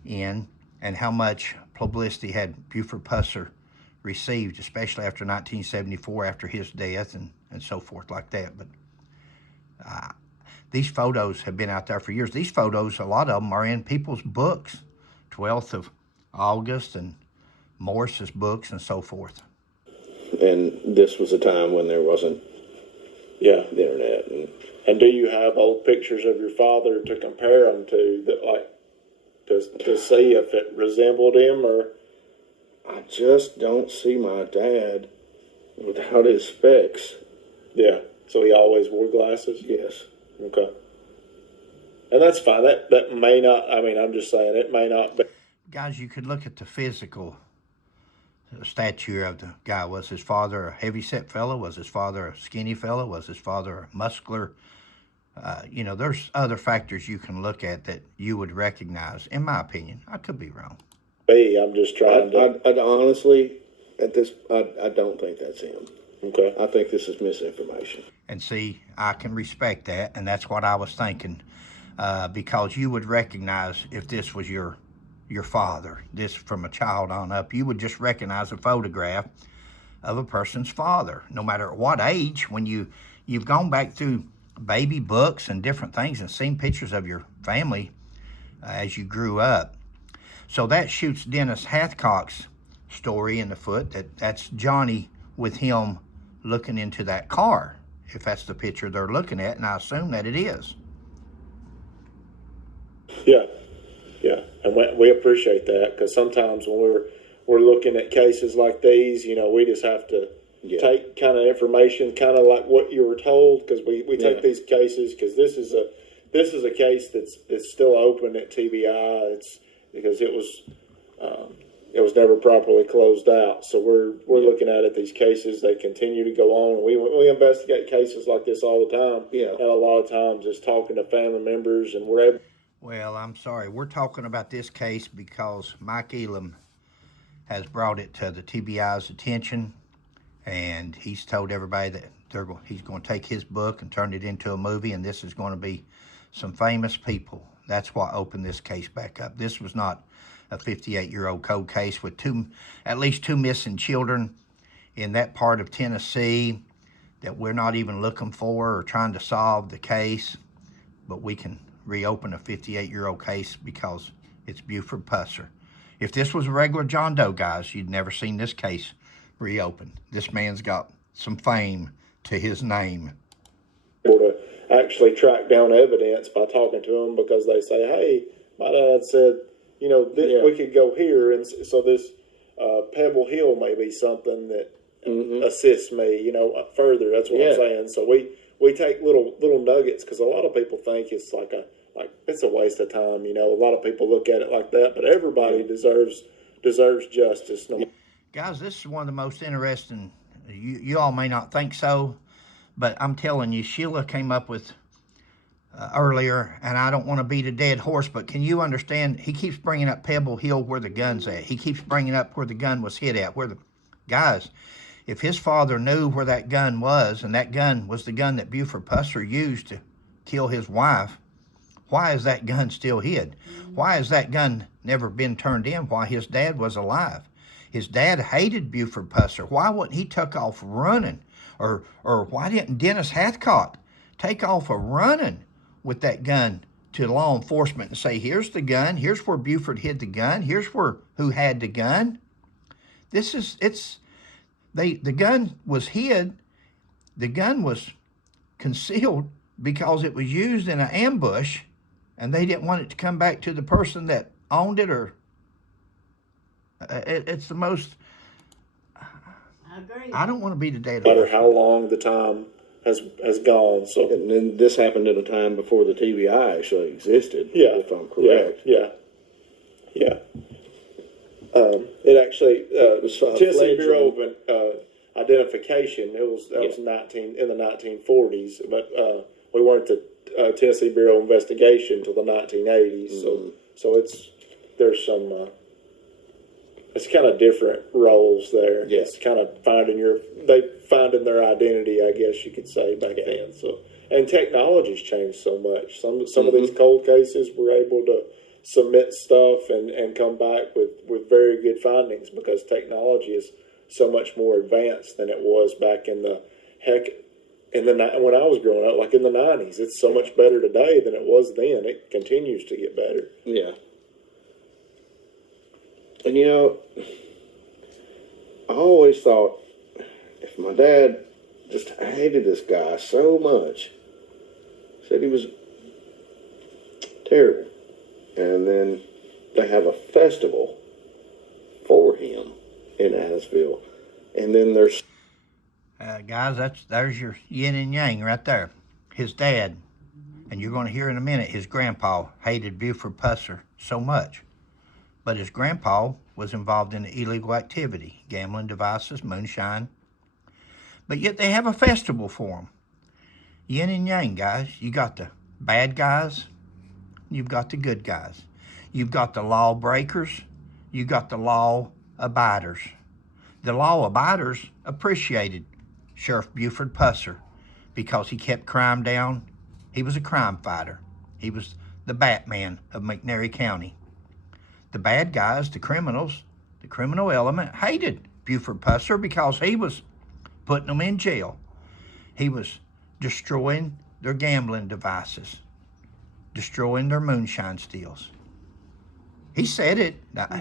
in, and how much publicity had Buford Pusser received, especially after 1974, after his death and so forth like that. But these photos have been out there for years. These photos, a lot of them are in people's books, 12th of August and Morris's books and so forth. And this was a time when there wasn't the internet. And do you have old pictures of your father to compare them to, that, like, to see if it resembled him, or? I just don't see my dad without his specs. Yeah. So he always wore glasses? Yes. Okay. And that's fine. That may not. I mean, I'm just saying it may not be. Guys, you could look at the physical stature of the guy. Was his father a heavy-set fellow? Was his father a skinny fellow? Was his father a muscular? There's other factors you can look at that you would recognize, in my opinion. I could be wrong. I'm just trying to. I honestly, I don't think that's him. Okay. I think this is misinformation. And see, I can respect that, and that's what I was thinking, because you would recognize if this was your father, this from a child on up, you would just recognize a photograph of a person's father, no matter at what age. When you've gone back through baby books and different things and seen pictures of your family as you grew up. So that shoots Dennis Hathcock's story in the foot that's Johnny with him looking into that car, if that's the picture they're looking at, and I assume that it is. Yeah, and we appreciate that, because sometimes when we're looking at cases like these, we just have to take kind of information, kind of like what you were told, because we take these cases because this is a case that's still open at TBI. It's because it was never properly closed out. So we're looking at these cases. They continue to go on. We investigate cases like this all the time. Yeah, and a lot of times it's talking to family members, and we're able. Well, I'm sorry. We're talking about this case because Mike Elam has brought it to the TBI's attention, and he's told everybody that he's going to take his book and turn it into a movie, and this is going to be some famous people. That's what opened this case back up. This was not a 58-year-old cold case with at least two missing children in that part of Tennessee that we're not even looking for or trying to solve the case, but we can reopen a 58-year-old case because it's Buford Pusser. If this was a regular John Doe, guys, you'd never seen this case reopened. This man's got some fame to his name. Able to actually track down evidence by talking to them, because they say, hey, my dad said, we could go here, and so this Pebble Hill may be something that assists me, further. That's what I'm saying. So we take little nuggets, because a lot of people think it's like it's a waste of time. A lot of people look at it like that, but everybody deserves justice. Guys, this is one of the most interesting. You all may not think so, but I'm telling you, Sheila came up with earlier, and I don't want to beat a dead horse, but can you understand? He keeps bringing up Pebble Hill where the gun's at. He keeps bringing up where the gun was hit at. Guys, if his father knew where that gun was, and that gun was the gun that Buford Pusser used to kill his wife, why is that gun still hid? Why has that gun never been turned in while his dad was alive? His dad hated Buford Pusser. Why wouldn't he took off running? Or why didn't Dennis Hathcock take off running with that gun to law enforcement and say, here's the gun, here's where Buford hid the gun, here's who had the gun? The gun was hid, the gun was concealed because it was used in an ambush, and they didn't want it to come back to the person that owned it, or it's the most. I agree. I don't want to be the dead No matter horse. how long the time has gone. So And then this happened at a time before the TBI actually existed. Yeah. If I'm correct. Yeah. It actually Tennessee Bureau of Identification. That was in the 1940s, but we weren't the Tennessee Bureau of Investigation till the 1980s. So there's some. It's kind of different roles there. Yeah. It's kind of finding their identity, I guess you could say, back then. So, and technology's changed so much. Some of these cold cases, we're able to submit stuff and come back with very good findings, because technology is so much more advanced than it was back in when I was growing up, like in the 90s. It's so much better today than it was then. It continues to get better. Yeah. And I always thought, if my dad just hated this guy so much, said he was terrible, and then they have a festival for him in Addisville, and then there's Guys, there's your yin and yang right there. His dad And you're going to hear in a minute his grandpa hated Buford Pusser so much. But his grandpa was involved in illegal activity, gambling devices, moonshine. But yet they have a festival for him. Yin and yang, guys. You got the bad guys, you've got the good guys. You've got the lawbreakers, you've got the law abiders. The law abiders appreciated Sheriff Buford Pusser because he kept crime down. He was a crime fighter. He was the Batman of McNairy County. The bad guys, the criminals, the criminal element hated Buford Pusser because he was putting them in jail. He was destroying their gambling devices, destroying their moonshine steals. He said it.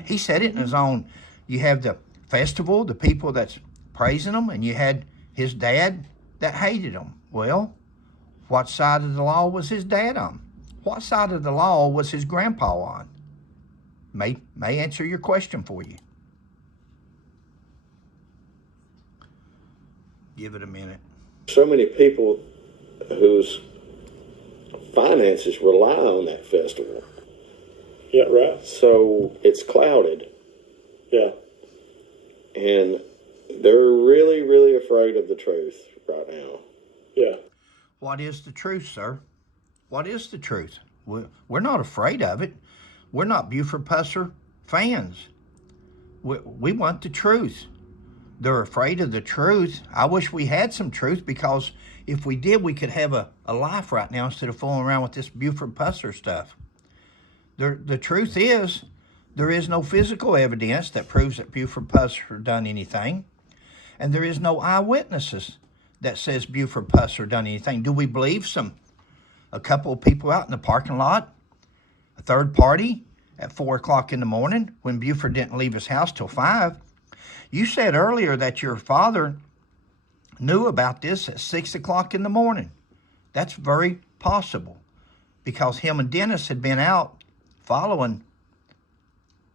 He said it in his own. You have the festival, the people that's praising him, and you had his dad that hated him. Well, what side of the law was his dad on? What side of the law was his grandpa on? May answer your question for you. Give it a minute. So many people whose finances rely on that festival. Yeah, right. So it's clouded. Yeah. And they're really, really afraid of the truth right now. Yeah. What is the truth, sir? What is the truth? We're not afraid of it. We're not Buford Pusser fans. We want the truth. They're afraid of the truth. I wish we had some truth, because if we did, we could have a life right now instead of fooling around with this Buford Pusser stuff. The truth is, there is no physical evidence that proves that Buford Pusser done anything. And there is no eyewitnesses that says Buford Pusser done anything. Do we believe a couple of people out in the parking lot, a third party at 4 o'clock in the morning when Buford didn't leave his house till 5? You said earlier that your father knew about this at 6 o'clock in the morning. That's very possible, because him and Dennis had been out following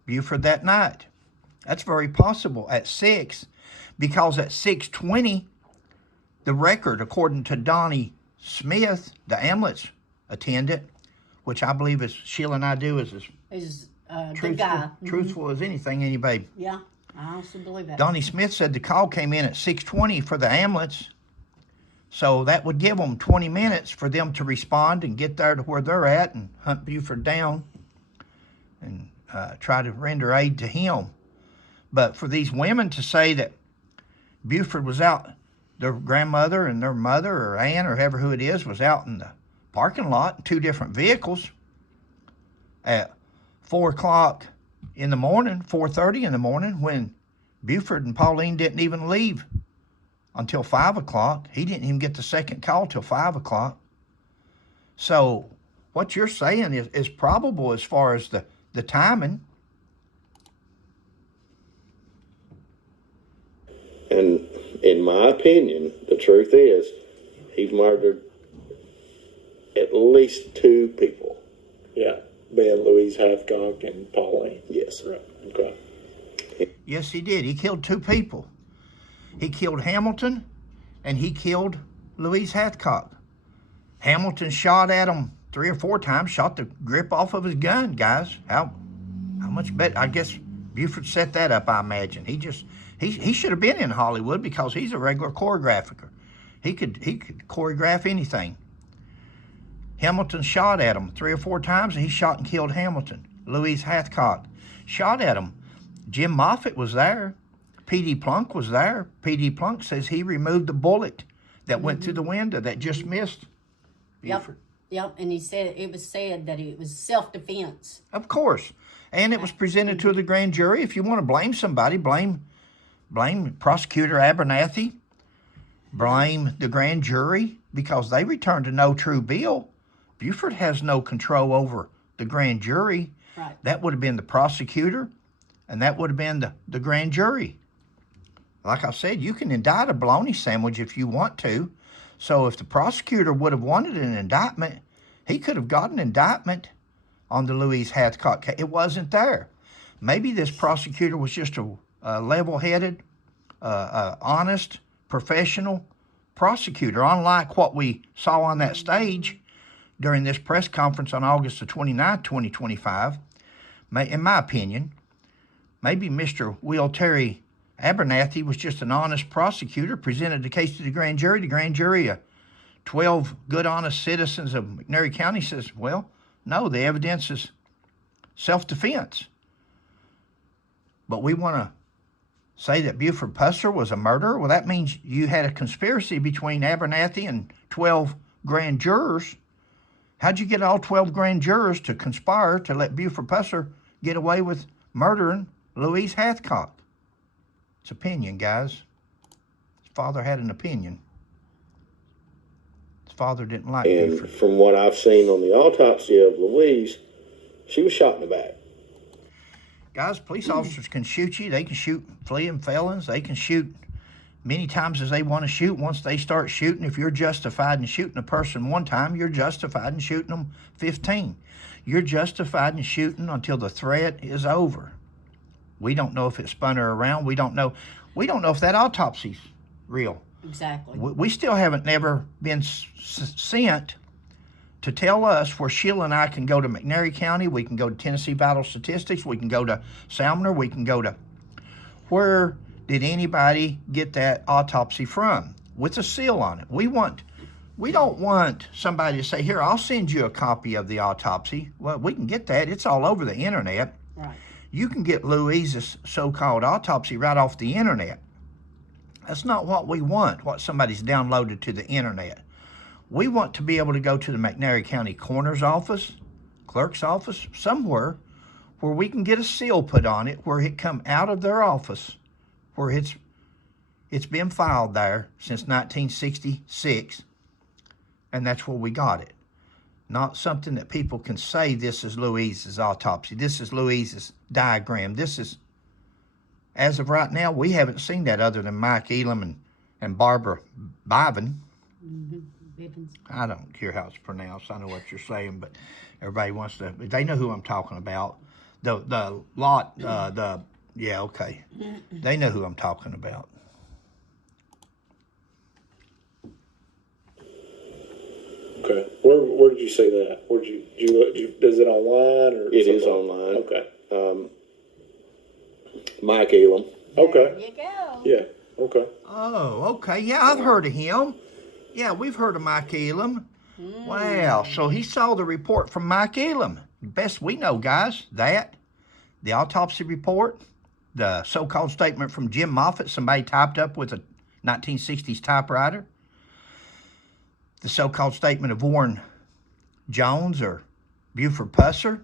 Buford that night. That's very possible at 6, because at 6:20, the record, according to Donnie Smith, the ambulance attendant, which I believe is Sheila and I do, is He's a good guy. truthful as anything, anybody. Yeah, I honestly believe that. Donnie Smith said the call came in at 6:20 for the ambulance, so that would give them 20 minutes for them to respond and get there to where they're at and hunt Buford down and try to render aid to him. But for these women to say that Buford was out, their grandmother and their mother or aunt or whoever who it is was out in the parking lot in 2 different vehicles at 4 o'clock in the morning, 4:30 in the morning, when Buford and Pauline didn't even leave until 5 o'clock. He didn't even get the second call till 5 o'clock. So what you're saying is probable as far as the timing. And in my opinion, the truth is, he murdered at least 2 people. Yeah. Being Louise Hathcock and Pauline. Yes. Right. Okay. Yes, he did. He killed 2 people. He killed Hamilton, and he killed Louise Hathcock. Hamilton shot at him 3 or 4 times, shot the grip off of his gun, guys. How much better? I guess Buford set that up, I imagine. He should have been in Hollywood, because he's a regular choreographer. He could choreograph anything. Hamilton shot at him 3 or 4 times, and he shot and killed Hamilton. Louise Hathcock shot at him. Jim Moffitt was there. P.D. Plunk was there. P.D. Plunk says he removed the bullet that went through the window that just missed Buford. Yep, and he said it was said that it was self-defense. Of course. And it was presented to the grand jury. If you want to blame somebody, blame Prosecutor Abernathy, blame the grand jury, because they returned a no true bill. Buford has no control over the grand jury. Right. That would have been the prosecutor, and that would have been the grand jury. Like I said, you can indict a bologna sandwich if you want to. So if the prosecutor would have wanted an indictment, he could have got an indictment on the Louise Hathcock case. It wasn't there. Maybe this prosecutor was just a level-headed, honest, professional prosecutor, unlike what we saw on that stage during this press conference on August the 29th, 2025, in my opinion, maybe Mr. Will Terry Abernathy was just an honest prosecutor, presented the case to the grand jury. The grand jury, 12 good, honest citizens of McNairy County, says, well, no, the evidence is self-defense. But we want to say that Buford Pusser was a murderer? Well, that means you had a conspiracy between Abernathy and 12 grand jurors. How'd you get all 12 grand jurors to conspire to let Buford Pusser get away with murdering Louise Hathcock? It's opinion, guys. His father had an opinion. His father didn't like And Buford. from what I've seen on the autopsy of Louise, she was shot in the back. Guys, police officers can shoot you. They can shoot fleeing felons. They can shoot many times as they want to shoot. Once they start shooting, if you're justified in shooting a person one time, you're justified in shooting them 15. You're justified in shooting until the threat is over. We don't know if it spun her around. We don't know if that autopsy's real. Exactly. We still haven't never been sent to tell us where Sheila and I can go to McNairy County, we can go to Tennessee Vital Statistics, we can go to Salmner, we can go to... Where did anybody get that autopsy from? With a seal on it. We don't want somebody to say, here, I'll send you a copy of the autopsy. Well, we can get that. It's all over the internet. Right. You can get Louise's so-called autopsy right off the internet. That's not what we want, what somebody's downloaded to the internet. We want to be able to go to the McNairy County Coroner's office, clerk's office, somewhere where we can get a seal put on it, where it come out of their office, where it's been filed there since 1966, and that's where we got it. Not something that people can say, this is Louise's autopsy, this is Louise's diagram, this is... As of right now, we haven't seen that other than Mike Elam and Barbara Bivens. Mm-hmm. Bivens. I don't care how it's pronounced. I know what you're saying, but everybody wants to... They know who I'm talking about. Yeah, okay. They know who I'm talking about. Okay. Where did you say that? Where did you is it online or? It is something? online. Okay. Mike Elam. Okay. There you go. Yeah. Okay. Oh, okay. Yeah, I've heard of him. Yeah, we've heard of Mike Elam. Wow, so he saw the report from Mike Elam. Best we know, guys, that, the autopsy report, the so-called statement from Jim Moffitt, somebody typed up with a 1960s typewriter, the so-called statement of Warren Jones or Buford Pusser,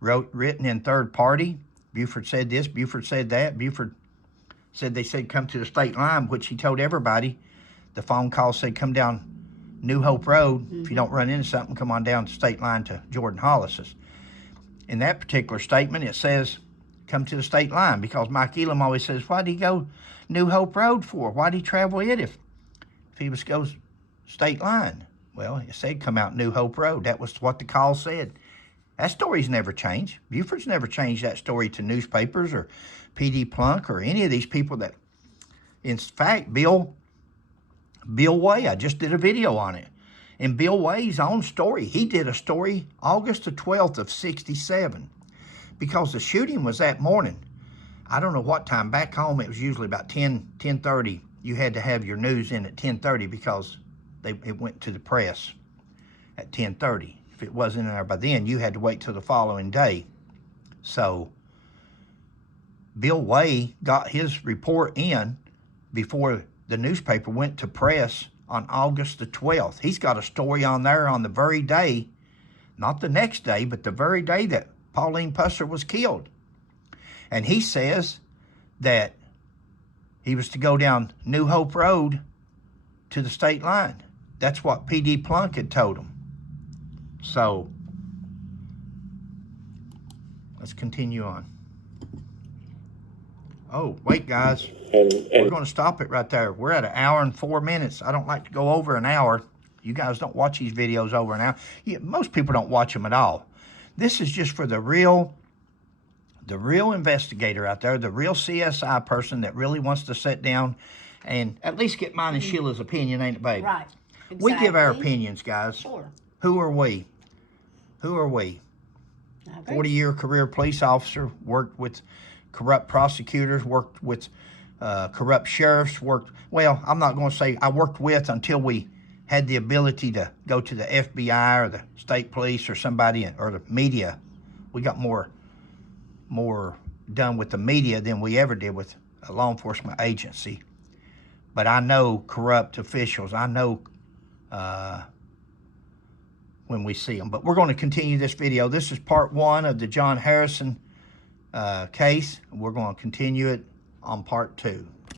written in third party. Buford said this, Buford said that. Buford said they said come to the state line, which he told everybody. The phone call said come down New Hope Road. If you don't run into something, come on down the state line to Jordan Hollis's. In that particular statement, it says come to the state line, because Mike Elam always says, why'd he go New Hope Road for? Why'd he travel it if he was goes state line? Well, it said come out New Hope Road. That was what the call said. That story's never changed. Buford's never changed that story to newspapers or P.D. Plunk or any of these people that, in fact, Bill Way, I just did a video on it. In Bill Way's own story, he did a story August the 12th of 67, because the shooting was that morning. I don't know what time. Back home, it was usually about 10:30. You had to have your news in at 10:30 because it went to the press at 10:30. If it wasn't in there by then, you had to wait till the following day. So Bill Way got his report in before the newspaper went to press on August the 12th. He's got a story on there on the very day, not the next day, but the very day that Pauline Pusser was killed. And he says that he was to go down New Hope Road to the state line. That's what P.D. Plunk had told him. So, let's continue on. Oh, wait, guys. We're going to stop it right there. We're at 1 hour and 4 minutes. I don't like to go over an hour. You guys don't watch these videos over an hour. Most people don't watch them at all. This is just for the real investigator out there, the real CSI person that really wants to sit down and at least get mine and Sheila's opinion, ain't it, babe? Right. We give our Exactly. opinions, guys. Sure. Who are we? Who are we? I agree. 40-year career police officer, worked with corrupt prosecutors, worked with corrupt sheriffs, well, I'm not going to say I worked with until we had the ability to go to the FBI or the state police or somebody, or the media. We got more done with the media than we ever did with a law enforcement agency. But I know corrupt officials. I know when we see them. But we're going to continue this video. This is part 1 of the John Harrison case. We're going to continue it on part 2.